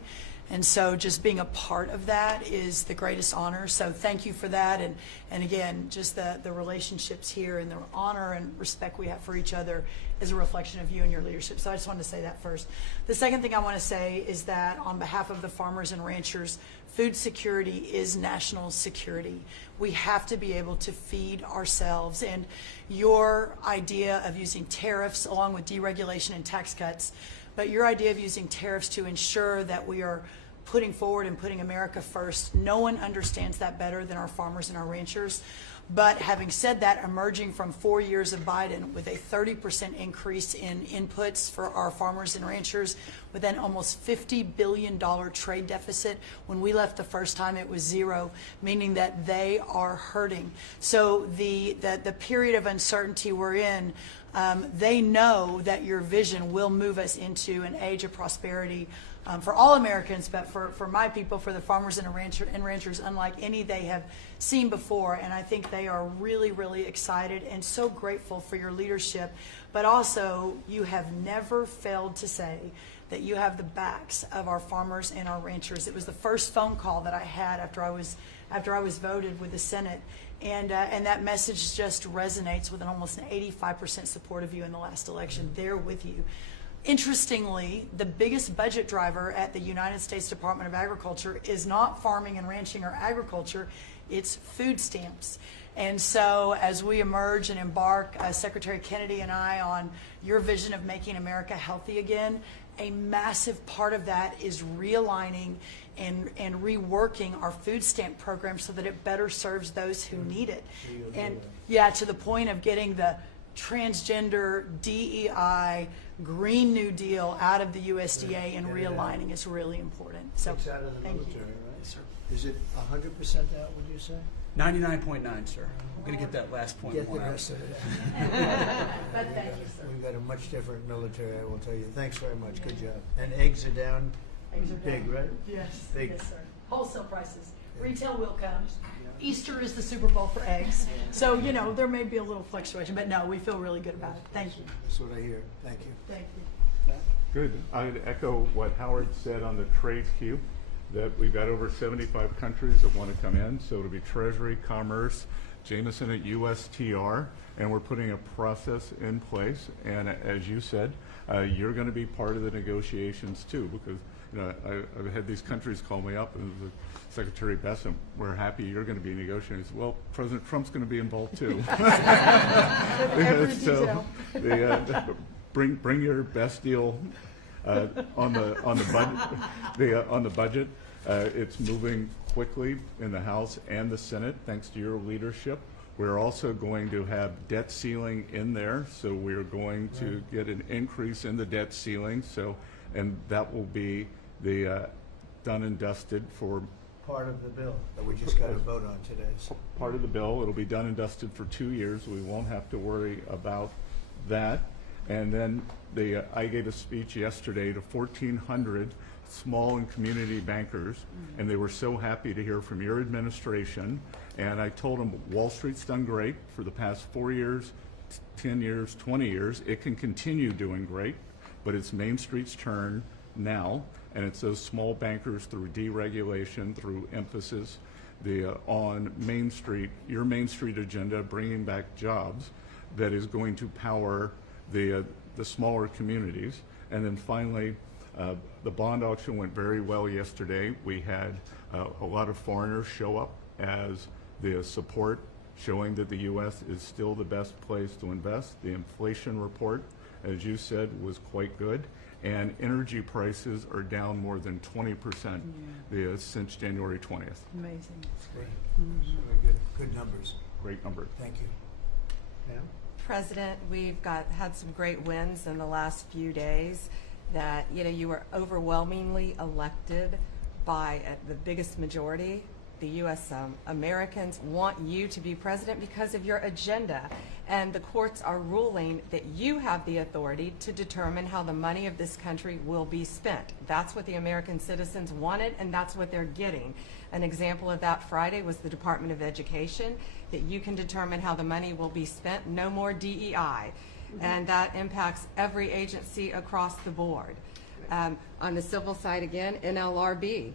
And so just being a part of that is the greatest honor. So thank you for that. And again, just the relationships here and the honor and respect we have for each other is a reflection of you and your leadership. So I just wanted to say that first. The second thing I want to say is that on behalf of the farmers and ranchers, food security is national security. We have to be able to feed ourselves. And your idea of using tariffs along with deregulation and tax cuts, but your idea of using tariffs to ensure that we are putting forward and putting America first, no one understands that better than our farmers and our ranchers. But having said that, emerging from 4 years of Biden with a 30% increase in inputs for our farmers and ranchers, with an almost $50 billion trade deficit. When we left the first time, it was zero, meaning that they are hurting. So the period of uncertainty we're in, they know that your vision will move us into an age of prosperity for all Americans, but for my people, for the farmers and ranchers, unlike any they have seen before. And I think they are really, really excited and so grateful for your leadership. But also, you have never failed to say that you have the backs of our farmers and our ranchers. It was the first phone call that I had after I was voted with the Senate. And that message just resonates with an almost 85% support of you in the last election. They're with you. Interestingly, the biggest budget driver at the United States Department of Agriculture is not farming and ranching or agriculture, it's food stamps. And so as we emerge and embark, Secretary Kennedy and I, on your vision of making America healthy again, a massive part of that is realigning and reworking our food stamp program so that it better serves those who need it. And yeah, to the point of getting the transgender, DEI, Green New Deal out of the USDA and realigning is really important. So It's out of the thank military, you. right? Yes, sir. Is it 100% out, would you say? 99.9, sir. I'm going to get that last point. Get the one out. rest of it. But thank you, sir. We've got a much different military, I will tell you. Thanks very much. Good job. And eggs are down. Eggs are Big, down. right? Yes, Big. yes, sir. Wholesale prices. Retail will come. Easter is the Super Bowl for eggs. So, you know, there may be a little fluctuation, but no, we feel really good about it. Thank you. That's what I hear. Thank you. Thank you. Good. I'd echo what Howard said on the trade queue, that we've got over 75 countries that want to come in. So it'll be Treasury, Commerce, Jameson at USTR, and we're putting a process in place. And as you said, you're going to be part of the negotiations too, because you know, I've had these countries call me up and Secretary Bessem, we're happy you're going to be negotiating. Well, President Trump's going to be involved too. So bring your best deal on the budget. It's moving quickly in the House and the Senate thanks to your leadership. We're also going to have debt ceiling in there, so we're going to get an increase in the debt ceiling. So, and that will be the done and dusted for Part of the bill that we just got to vote on today. So. part of the bill. It'll be done and dusted for 2 years. We won't have to worry about that. And then I gave a speech yesterday to 1,400 small and community bankers, and they were so happy to hear from your administration. And I told them Wall Street's done great for the past 4 years, 10 years, 20 years. It can continue doing great, but it's Main Street's turn now, and it's those small bankers through deregulation, through emphasis, on Main Street, your Main Street agenda, bringing back jobs, that is going to power the smaller communities. And then finally, the bond auction went very well yesterday. We had a lot of foreigners show up as the support, showing that the U.S. is still the best place to invest. The inflation report, as you said, was quite good. And energy prices are down more than 20% since January 20th. Amazing. Great. Very good numbers. Great numbers. Thank you. Pam? President, we've had some great wins in the last few days that, you were overwhelmingly elected by the biggest majority. The U.S. Americans want you to be president because of your agenda. And the courts are ruling that you have the authority to determine how the money of this country will be spent. That's what the American citizens wanted, and that's what they're getting. An example of that Friday was the Department of Education, that you can determine how the money will be spent. No more DEI. And that impacts every agency across the board. On the civil side again, NLRB.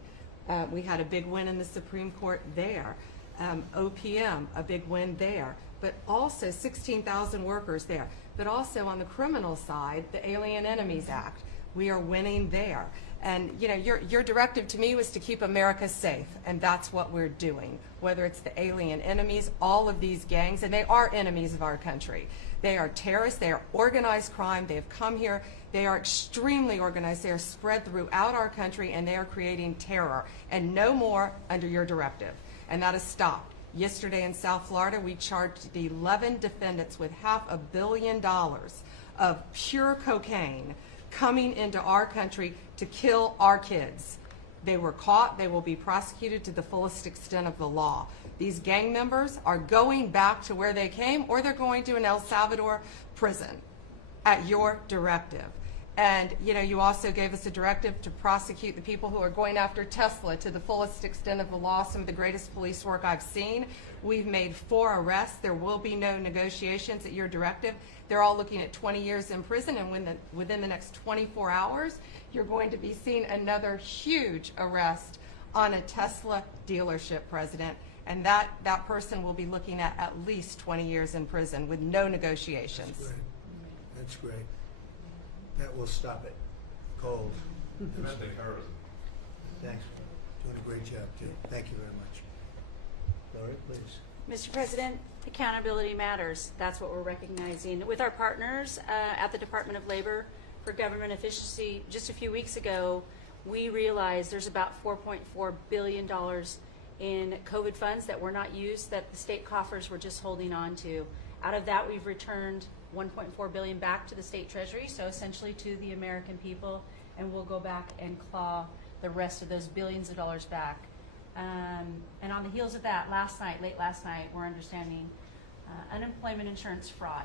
We had a big win in the Supreme Court there. OPM, a big win there. But also 16,000 workers there. But also on the criminal side, the Alien Enemies Act. We are winning there. And your directive to me was to keep America safe, and that's what we're doing. Whether it's the alien enemies, all of these gangs, and they are enemies of our country. They are terrorists, they are organized crime, they have come here, they are extremely organized, they are spread throughout our country, and they are creating terror. And no more under your directive. And that has stopped. Yesterday in South Florida, we charged 11 defendants with $500 million of pure cocaine coming into our country to kill our kids. They were caught. They will be prosecuted to the fullest extent of the law. These gang members are going back to where they came, or they're going to an El Salvador prison at your directive. And you also gave us a directive to prosecute the people who are going after Tesla to the fullest extent of the law, some of the greatest police work I've seen. We've made 4 arrests. There will be no negotiations at your directive. They're all looking at 20 years in prison, and within the next 24 hours, you're going to be seeing another huge arrest on a Tesla dealership, President. And that person will be looking at least 20 years in prison with no negotiations. That's great. That's great. That will stop it. Cold. Domestic terrorism. Thanks. Doing a great job, too. Thank you very much. Lori, please. Mr. President, accountability matters. That's what we're recognizing. With our partners at the Department of Labor for Government Efficiency, just a few weeks ago, we realized there's about $4.4 billion in COVID funds that were not used, that the state coffers were just holding on to. Out of that, we've returned $1.4 billion back to the state treasury, so essentially to the American people, and we'll go back and claw the rest of those billions of dollars back. And on the heels of that, late last night, we're understanding unemployment insurance fraud.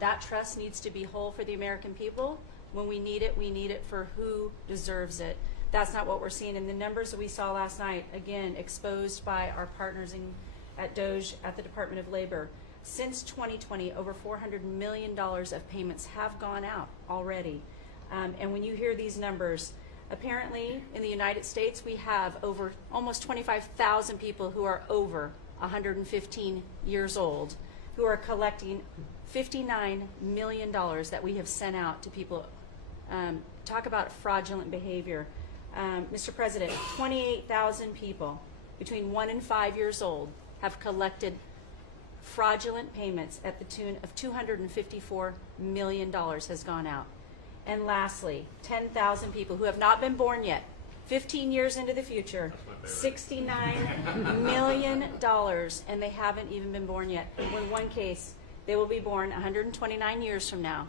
That trust needs to be whole for the American people. When we need it for who deserves it. That's not what we're seeing in the numbers that we saw last night, again, exposed by our partners at DOJ at the Department of Labor. Since 2020, over $400 million of payments have gone out already. And when you hear these numbers, apparently in the United States, we have over almost 25,000 people who are over 115 years old who are collecting $59 million that we have sent out to people. Talk about fraudulent behavior. Mr. President, 28,000 people between 1 and 5 years old have collected fraudulent payments at the tune of $254 million has gone out. And lastly, 10,000 people who have not been born yet, 15 years into the future, $69 million, and they haven't even been born yet. In one case, they will be born 129 years from now.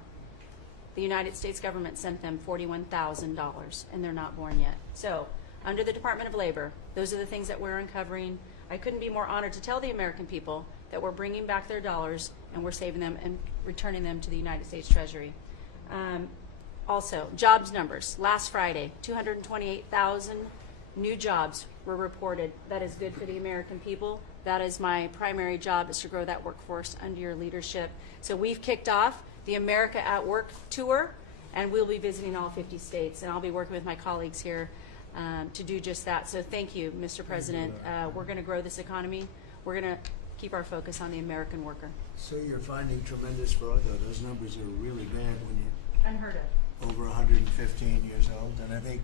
The United States government sent them $41,000, and they're not born yet. So, under the Department of Labor, those are the things that we're uncovering. I couldn't be more honored to tell the American people that we're bringing back their dollars and we're saving them and returning them to the United States Treasury. Also, jobs numbers. Last Friday, 228,000 new jobs were reported. That is good for the American people. That is my primary job, is to grow that workforce under your leadership. So we've kicked off the America at Work tour, and we'll be visiting all 50 states, and I'll be working with my colleagues here to do just that. So thank you, Mr. President. We're going to grow this economy. We're going to keep our focus on the American worker. So you're finding tremendous fraud, though. Those numbers are really bad when you Unheard of. over 115 years old. And I think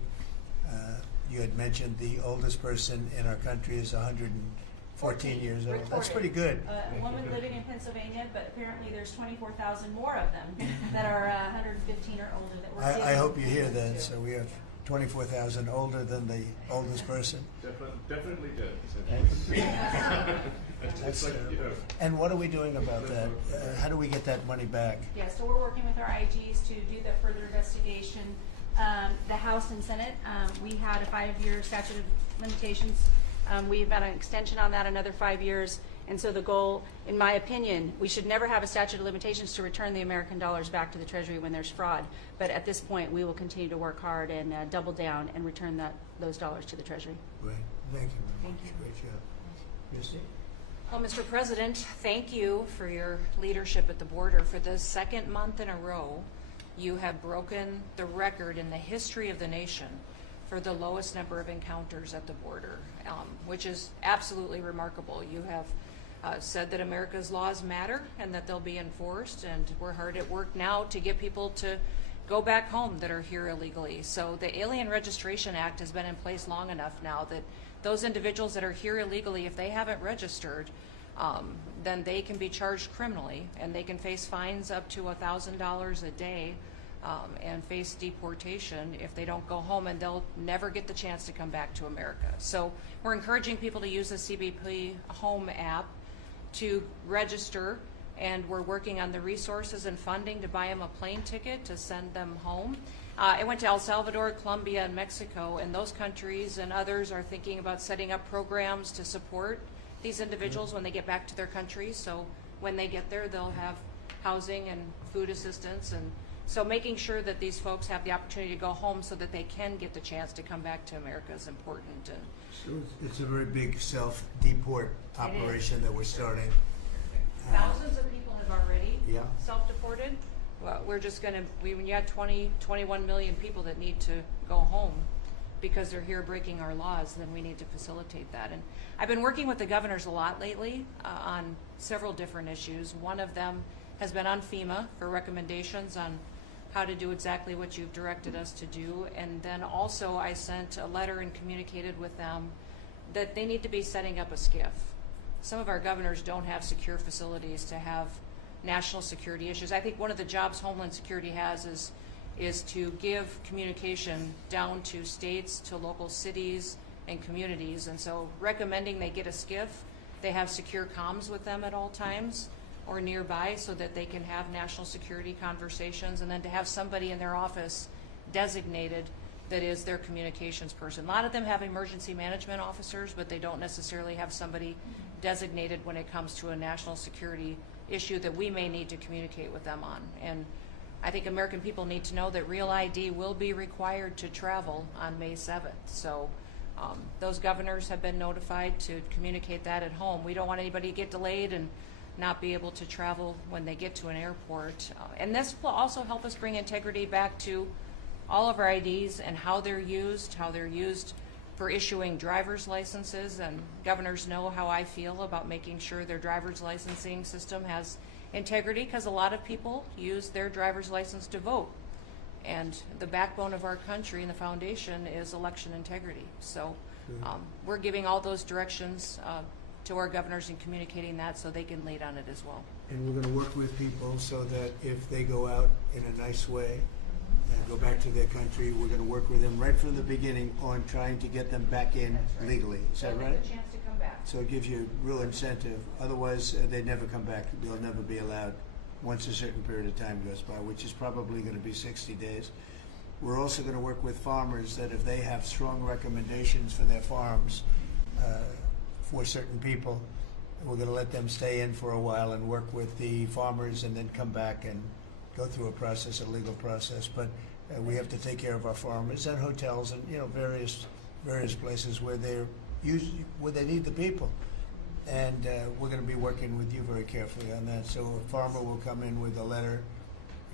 you had mentioned the oldest person in our country is 114 years old. That's pretty good. A woman living in Pennsylvania, but apparently there's 24,000 more of them that are 115 or older that we're I hope you hear that. So we have 24,000 older than the oldest person. Definitely did. That's, and what are we doing about that? How do we get that money back? Yeah, so we're working with our IGs to do that further investigation. The House and Senate, we had a 5-year statute of limitations. We've got an extension on that, another 5 years. And so the goal, in my opinion, we should never have a statute of limitations to return the American dollars back to the Treasury when there's fraud. But at this point, we will continue to work hard and double down and return those dollars to the Treasury. Great. Thank you very much. Thank you. Great job. Christy? Well, Mr. President, thank you for your leadership at the border. For the second month in a row, you have broken the record in the history of the nation for the lowest number of encounters at the border, which is absolutely remarkable. You have said that America's laws matter and that they'll be enforced, and we're hard at work now to get people to go back home that are here illegally. So the Alien Registration Act has been in place long enough now that those individuals that are here illegally, if they haven't registered, then they can be charged criminally, and they can face fines up to $1,000 a day and face deportation if they don't go home, and they'll never get the chance to come back to America. So we're encouraging people to use the CBP Home app to register, and we're working on the resources and funding to buy them a plane ticket to send them home. I went to El Salvador, Colombia, and Mexico, and those countries and others are thinking about setting up programs to support these individuals when they get back to their countries. So when they get there, they'll have housing and food assistance, and so making sure that these folks have the opportunity to go home so that they can get the chance to come back to America is important. And So it's a very big self-deport operation that we're starting. thousands of people have already Yeah. self-deported. Well, we're just going to, when you have 21 million people that need to go home because they're here breaking our laws, then we need to facilitate that. And I've been working with the governors a lot lately on several different issues. One of them has been on FEMA for recommendations on how to do exactly what you've directed us to do. And then also I sent a letter and communicated with them that they need to be setting up a SCIF. Some of our governors don't have secure facilities to have national security issues. I think one of the jobs Homeland Security has is to give communication down to states, to local cities and communities. And so recommending they get a SCIF, they have secure comms with them at all times or nearby so that they can have national security conversations, and then to have somebody in their office designated that is their communications person. A lot of them have emergency management officers, but they don't necessarily have somebody designated when it comes to a national security issue that we may need to communicate with them on. And I think American people need to know that Real ID will be required to travel on May 7th. So those governors have been notified to communicate that at home. We don't want anybody to get delayed and not be able to travel when they get to an airport. And this will also help us bring integrity back to all of our IDs and how they're used for issuing driver's licenses. And governors know how I feel about making sure their driver's licensing system has integrity, because a lot of people use their driver's license to vote. And the backbone of our country and the foundation is election integrity. So we're giving all those directions to our governors and communicating that so they can lead on it as well. And we're going to work with people so that if they go out in a nice way and go back to their country, we're going to work with them right from the beginning on trying to get them back in legally. Is that right? A chance to come back. So it gives you real incentive. Otherwise, they never come back. They'll never be allowed once a certain period of time goes by, which is probably going to be 60 days. We're also going to work with farmers that if they have strong recommendations for their farms for certain people, we're going to let them stay in for a while and work with the farmers and then come back and go through a process, a legal process. But we have to take care of our farmers and hotels and various places where they need the people. And we're going to be working with you very carefully on that. So a farmer will come in with a letter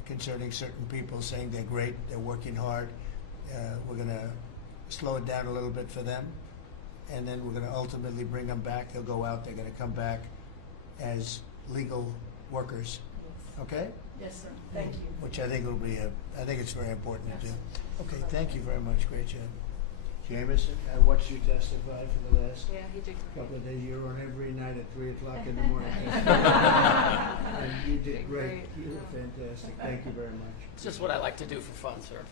concerning certain people saying they're great, they're working hard. We're going to slow it down a little bit for them, and then we're going to ultimately bring them back. They'll go out. They're going to come back as legal workers. Okay? Yes, sir. Thank you. Which I think will be I think it's very important to do. Okay, thank you very much. Great job. Jameson, I watched you testify for the last he did couple of days. You're on every night at 3 o'clock in the morning. And you did great. You were fantastic. Thank you very much. It's just what I like to do for fun, sir.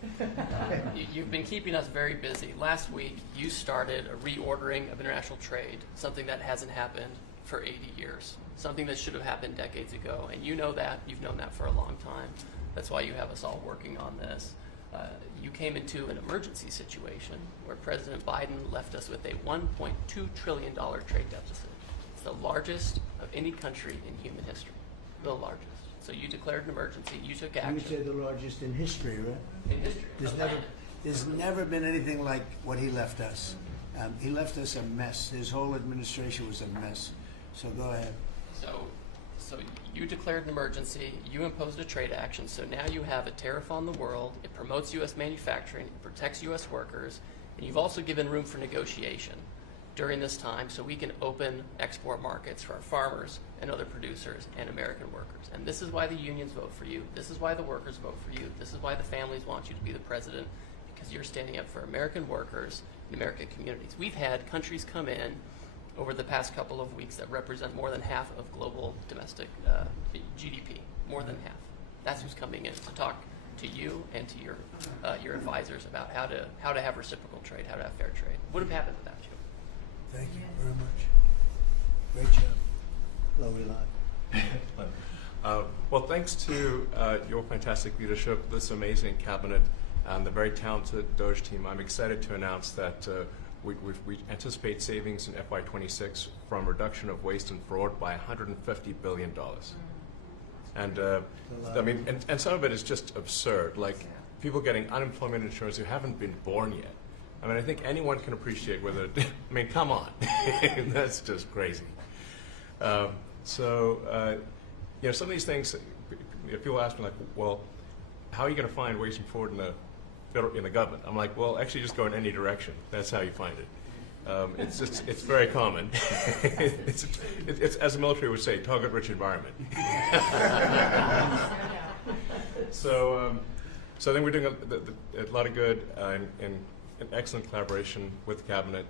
You've been keeping us very busy. Last week, you started a reordering of international trade, something that hasn't happened for 80 years, something that should have happened decades ago. And you know that. You've known that for a long time. That's why you have us all working on this. You came into an emergency situation where President Biden left us with a $1.2 trillion trade deficit. It's the largest of any country in human history, the largest. So you declared an emergency, you took action. You would say the largest in history, right? In history. There's never been anything like what he left us. He left us a mess. His whole administration was a mess. So go ahead. So you declared an emergency, you imposed a trade action, so now you have a tariff on the world, it promotes U.S. manufacturing, it protects U.S. workers, and you've also given room for negotiation during this time so we can open export markets for our farmers and other producers and American workers. And this is why the unions vote for you, this is why the workers vote for you, this is why the families want you to be the president, because you're standing up for American workers and American communities. We've had countries come in over the past couple of weeks that represent more than half of global domestic GDP, more than half. That's who's coming in to talk to you and to your advisors about how to have reciprocal trade, how to have fair trade. Would have happened without you. Thank you very much. Great job. Hello, Elon. Well, thanks to your fantastic leadership, this amazing cabinet, and the very talented Doge team, I'm excited to announce that we anticipate savings in FY26 from reduction of waste and fraud by $150 billion. And I mean, and some of it is just absurd, like people getting unemployment insurance who haven't been born yet. I mean, I think anyone can appreciate whether, I mean, come on, that's just crazy. You know, some of these things, people ask me like, well, how are you going to find waste and fraud in the government? I'm like, well, actually just go in any direction. That's how you find it. It's very common. it's, as the military would say, target-rich environment. So I think we're doing a lot of good in excellent collaboration with the cabinet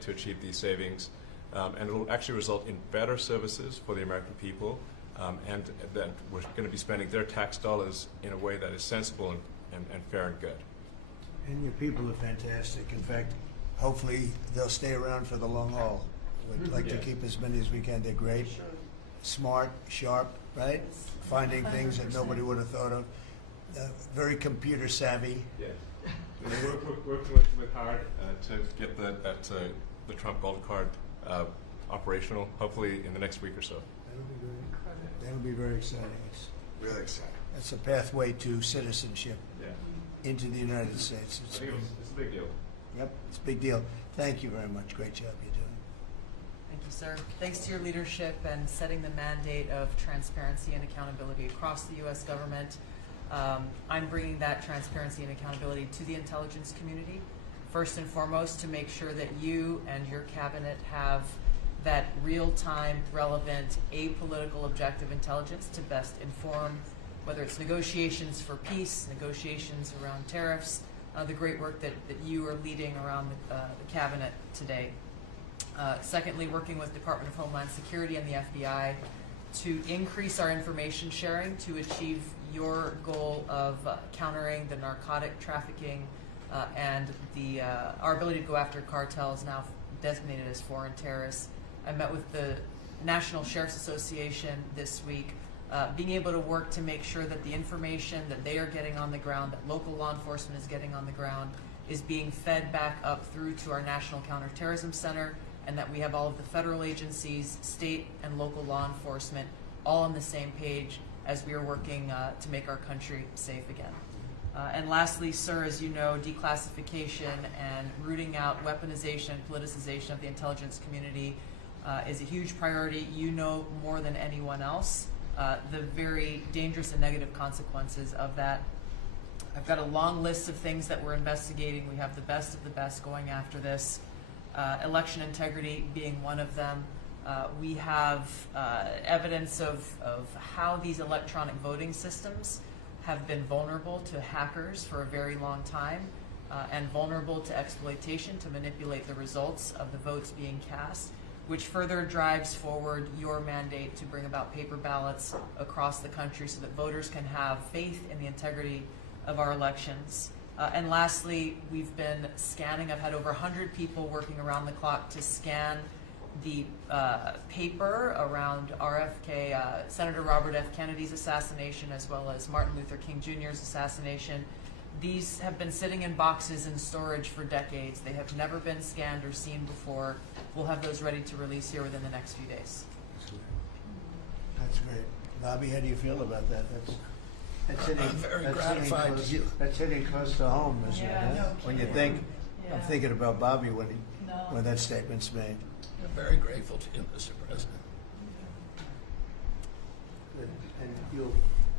to achieve these savings. And it will actually result in better services for the American people, and that we're going to be spending their tax dollars in a way that is sensible and fair and good. And your people are fantastic. In fact, hopefully they'll stay around for the long haul. We'd like to keep as many as we can. They're great, smart, sharp, right? Finding things that nobody would have thought of. Very computer savvy. Yes. We're working with hard to get the Trump Gold Card operational, hopefully in the next week or so. That'll be great. That'll be very exciting. It's really exciting. That's a pathway to citizenship. Into the United States. It's a big deal. Yep, it's a big deal. Thank you very much. Great job you're doing. Thank you, sir. Thanks to your leadership and setting the mandate of transparency and accountability across the U.S. government, I'm bringing that transparency and accountability to the intelligence community. First and foremost, to make sure that you and your cabinet have that real-time, relevant, apolitical, objective intelligence to best inform whether it's negotiations for peace, negotiations around tariffs, the great work that you are leading around the cabinet today. Secondly, working with Department of Homeland Security and the FBI to increase our information sharing to achieve your goal of countering the narcotic trafficking and our ability to go after cartels now designated as foreign terrorists. I met with the National Sheriff's Association this week, being able to work to make sure that the information that they are getting on the ground, that local law enforcement is getting on the ground, is being fed back up through to our National Counterterrorism Center, and that we have all of the federal agencies, state and local law enforcement, all on the same page as we are working to make our country safe again. And lastly, sir, as you know, declassification and rooting out weaponization and politicization of the intelligence community is a huge priority. You know more than anyone else the very dangerous and negative consequences of that. I've got a long list of things that we're investigating. We have the best of the best going after this. Election integrity being one of them. We have evidence of how these electronic voting systems have been vulnerable to hackers for a very long time, and vulnerable to exploitation to manipulate the results of the votes being cast, which further drives forward your mandate to bring about paper ballots across the country so that voters can have faith in the integrity of our elections. And lastly, we've been scanning. I've had over 100 people working around the clock to scan the paper around RFK, Senator Robert F. Kennedy's assassination, as well as Martin Luther King Jr.'s assassination. These have been sitting in boxes in storage for decades. They have never been scanned or seen before. We'll have those ready to release here within the next few days. That's great. Bobby, how do you feel about that? That's hitting, I'm very that's gratified hitting close, to you. That's hitting close to home, isn't it? Yeah, huh? no When you kidding. think, Yeah. I'm thinking about Bobby when No. when that statement's made. I'm very grateful to you, Mr. President. And you'll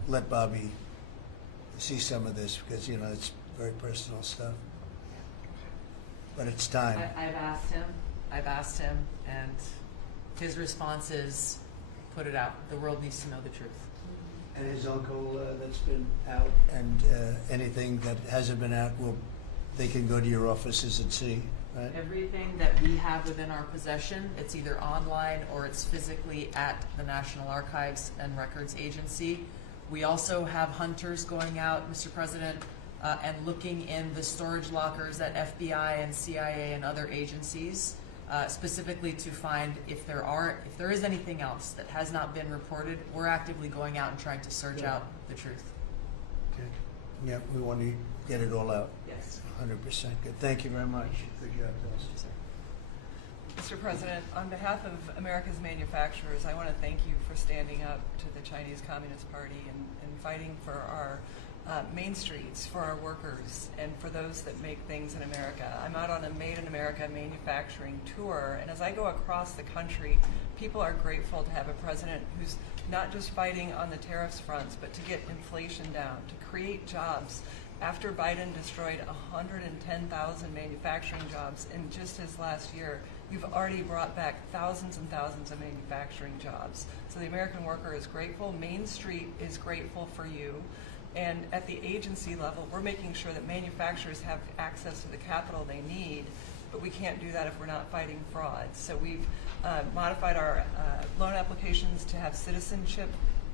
let Bobby see some of this because, you know, it's very personal stuff. But it's time. I've asked him, and his response is, put it out. The world needs to know the truth. And his uncle that's been out, and anything that hasn't been out, they can go to your offices and see, right? Everything that we have within our possession, it's either online or it's physically at the National Archives and Records Agency. We also have hunters going out, Mr. President, and looking in the storage lockers at FBI and CIA and other agencies, specifically to find if there is anything else that has not been reported. We're actively going out and trying to search out the truth. Okay. Yeah, we want to get it all out. Yes. 100% good. Thank you very much. Good job, Phyllis. Mr. President, on behalf of America's manufacturers, I want to thank you for standing up to the Chinese Communist Party and fighting for our main streets, for our workers, and for those that make things in America. I'm out on a Made in America manufacturing tour, and as I go across the country, people are grateful to have a president who's not just fighting on the tariffs fronts, but to get inflation down, to create jobs. After Biden destroyed 110,000 manufacturing jobs in just his last year, you've already brought back thousands and thousands of manufacturing jobs. So the American worker is grateful. Main Street is grateful for you. And at the agency level, we're making sure that manufacturers have access to the capital they need, but we can't do that if we're not fighting fraud. So we've modified our loan applications to have citizenship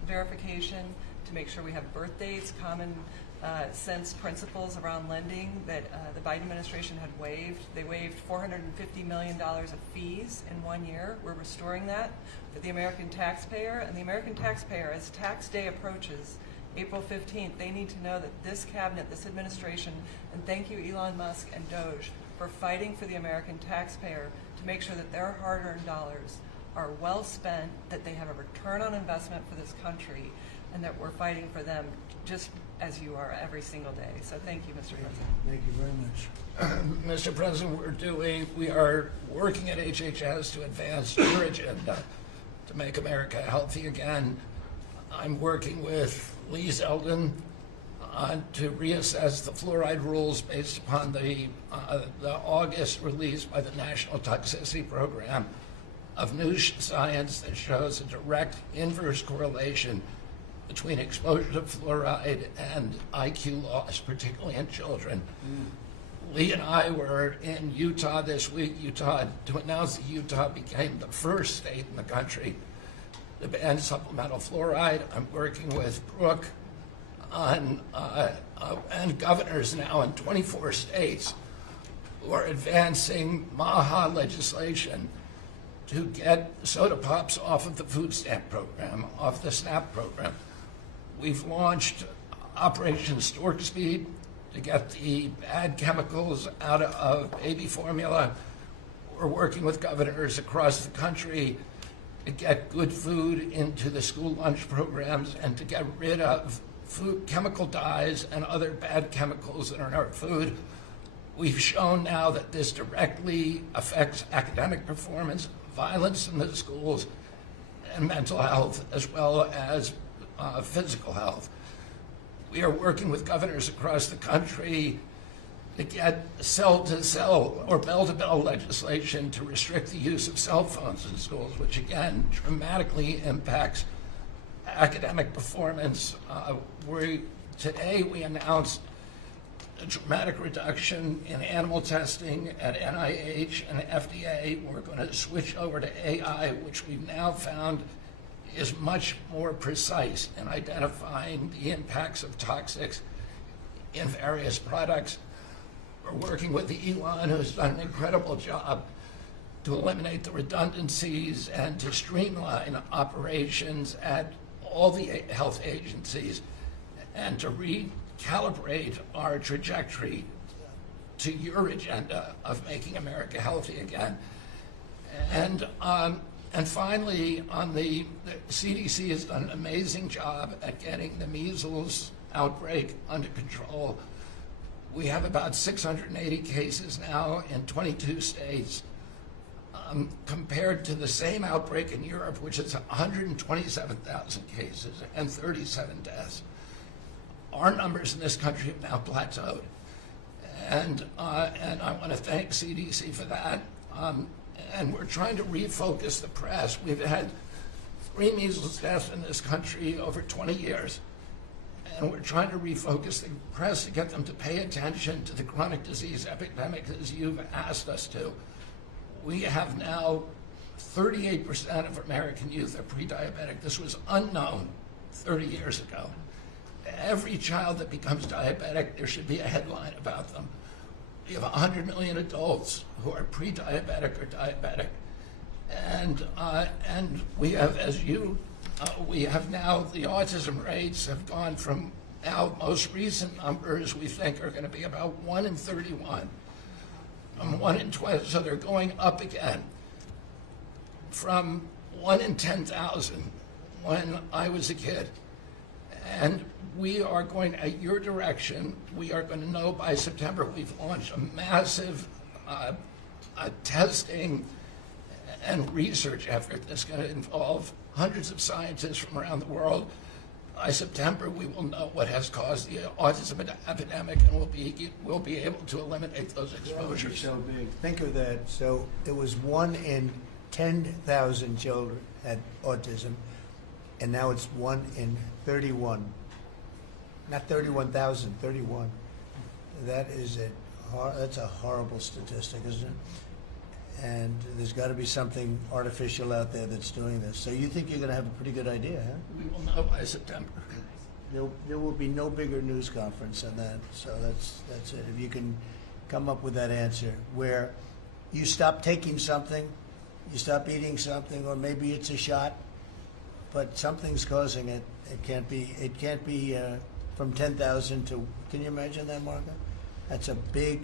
verification, to make sure we have birth dates, common sense principles around lending that the Biden administration had waived. They waived $450 million of fees in 1 year. We're restoring that for the American taxpayer. And the American taxpayer, as tax day approaches, April 15th, they need to know that this cabinet, this administration, and thank you Elon Musk and Doge for fighting for the American taxpayer to make sure that their hard-earned dollars are well spent, that they have a return on investment for this country, and that we're fighting for them just as you are every single day. So thank you, Mr. President. Thank you very much. Mr. President, we are working at HHS to advance your agenda to make America healthy again. I'm working with Lee Zeldin to reassess the fluoride rules based upon the August release by the National Toxicity Program of new science that shows a direct inverse correlation between exposure to fluoride and IQ loss, particularly in children. Lee and I were in Utah this week, to announce that Utah became the first state in the country to ban supplemental fluoride. I'm working with Brooke on, and governors now in 24 states who are advancing MAHA legislation to get soda pops off of the food stamp program, off the SNAP program. We've launched Operation Stork Speed to get the bad chemicals out of baby formula. We're working with governors across the country to get good food into the school lunch programs and to get rid of food chemical dyes and other bad chemicals that are in our food. We've shown now that this directly affects academic performance, violence in the schools, and mental health, as well as physical health. We are working with governors across the country to get cell-to-cell or bell-to-bell legislation to restrict the use of cell phones in schools, which again dramatically impacts academic performance. Today we announced a dramatic reduction in animal testing at NIH and FDA. We're going to switch over to AI, which we've now found is much more precise in identifying the impacts of toxics in various products. We're working with Elon, who's done an incredible job to eliminate the redundancies and to streamline operations at all the health agencies and to recalibrate our trajectory to your agenda of making America healthy again. And finally, the CDC has done an amazing job at getting the measles outbreak under control. We have about 680 cases now in 22 states, compared to the same outbreak in Europe, which is 127,000 cases and 37 deaths. Our numbers in this country have now plateaued. And I want to thank CDC for that. And we're trying to refocus the press. We've had 3 measles deaths in this country over 20 years. And we're trying to refocus the press to get them to pay attention to the chronic disease epidemic as you've asked us to. We have now 38% of American youth are pre-diabetic. This was unknown 30 years ago. Every child that becomes diabetic, there should be a headline about them. We have 100 million adults who are pre-diabetic or diabetic. And we have, we have now, the autism rates have gone from now, most recent numbers we think are going to be about 1 in 31. 1 in 20, so they're going up again. From 1 in 10,000 when I was a kid. And we are going, at your direction, we are going to know by September. We've launched a massive testing and research effort that's going to involve hundreds of scientists from around the world. By September, we will know what has caused the autism epidemic, and we'll be able to eliminate those exposures. So big. Think of that. So it was 1 in 10,000 children had autism, and now it's 1 in 31. Not 31,000, 31. That's a horrible statistic, isn't it? And there's got to be something artificial out there that's doing this. So you think you're going to have a pretty good idea, huh? We will know by September. There will be no bigger news conference on that. So that's it. If you can come up with that answer where you stop taking something, you stop eating something, or maybe it's a shot, but something's causing it. It can't be from 10,000 to. Can you imagine that, Marco? That's a big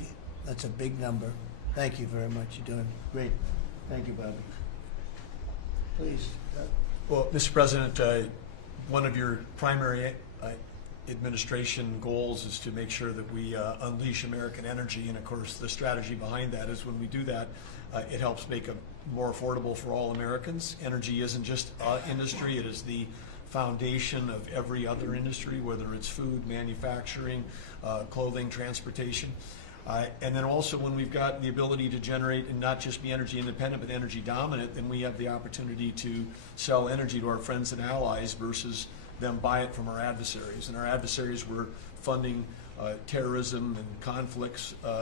number. Thank you very much. You're doing great. Thank you, Bobby. Please. Well, Mr. President, one of your primary administration goals is to make sure that we unleash American energy, and of course the strategy behind that is when we do that, it helps make it more affordable for all Americans. Energy isn't just industry, it is the foundation of every other industry, whether it's food, manufacturing, clothing, transportation. And then also when we've got the ability to generate and not just be energy independent but energy dominant, then we have the opportunity to sell energy to our friends and allies versus them buy it from our adversaries. And our adversaries were funding terrorism and conflicts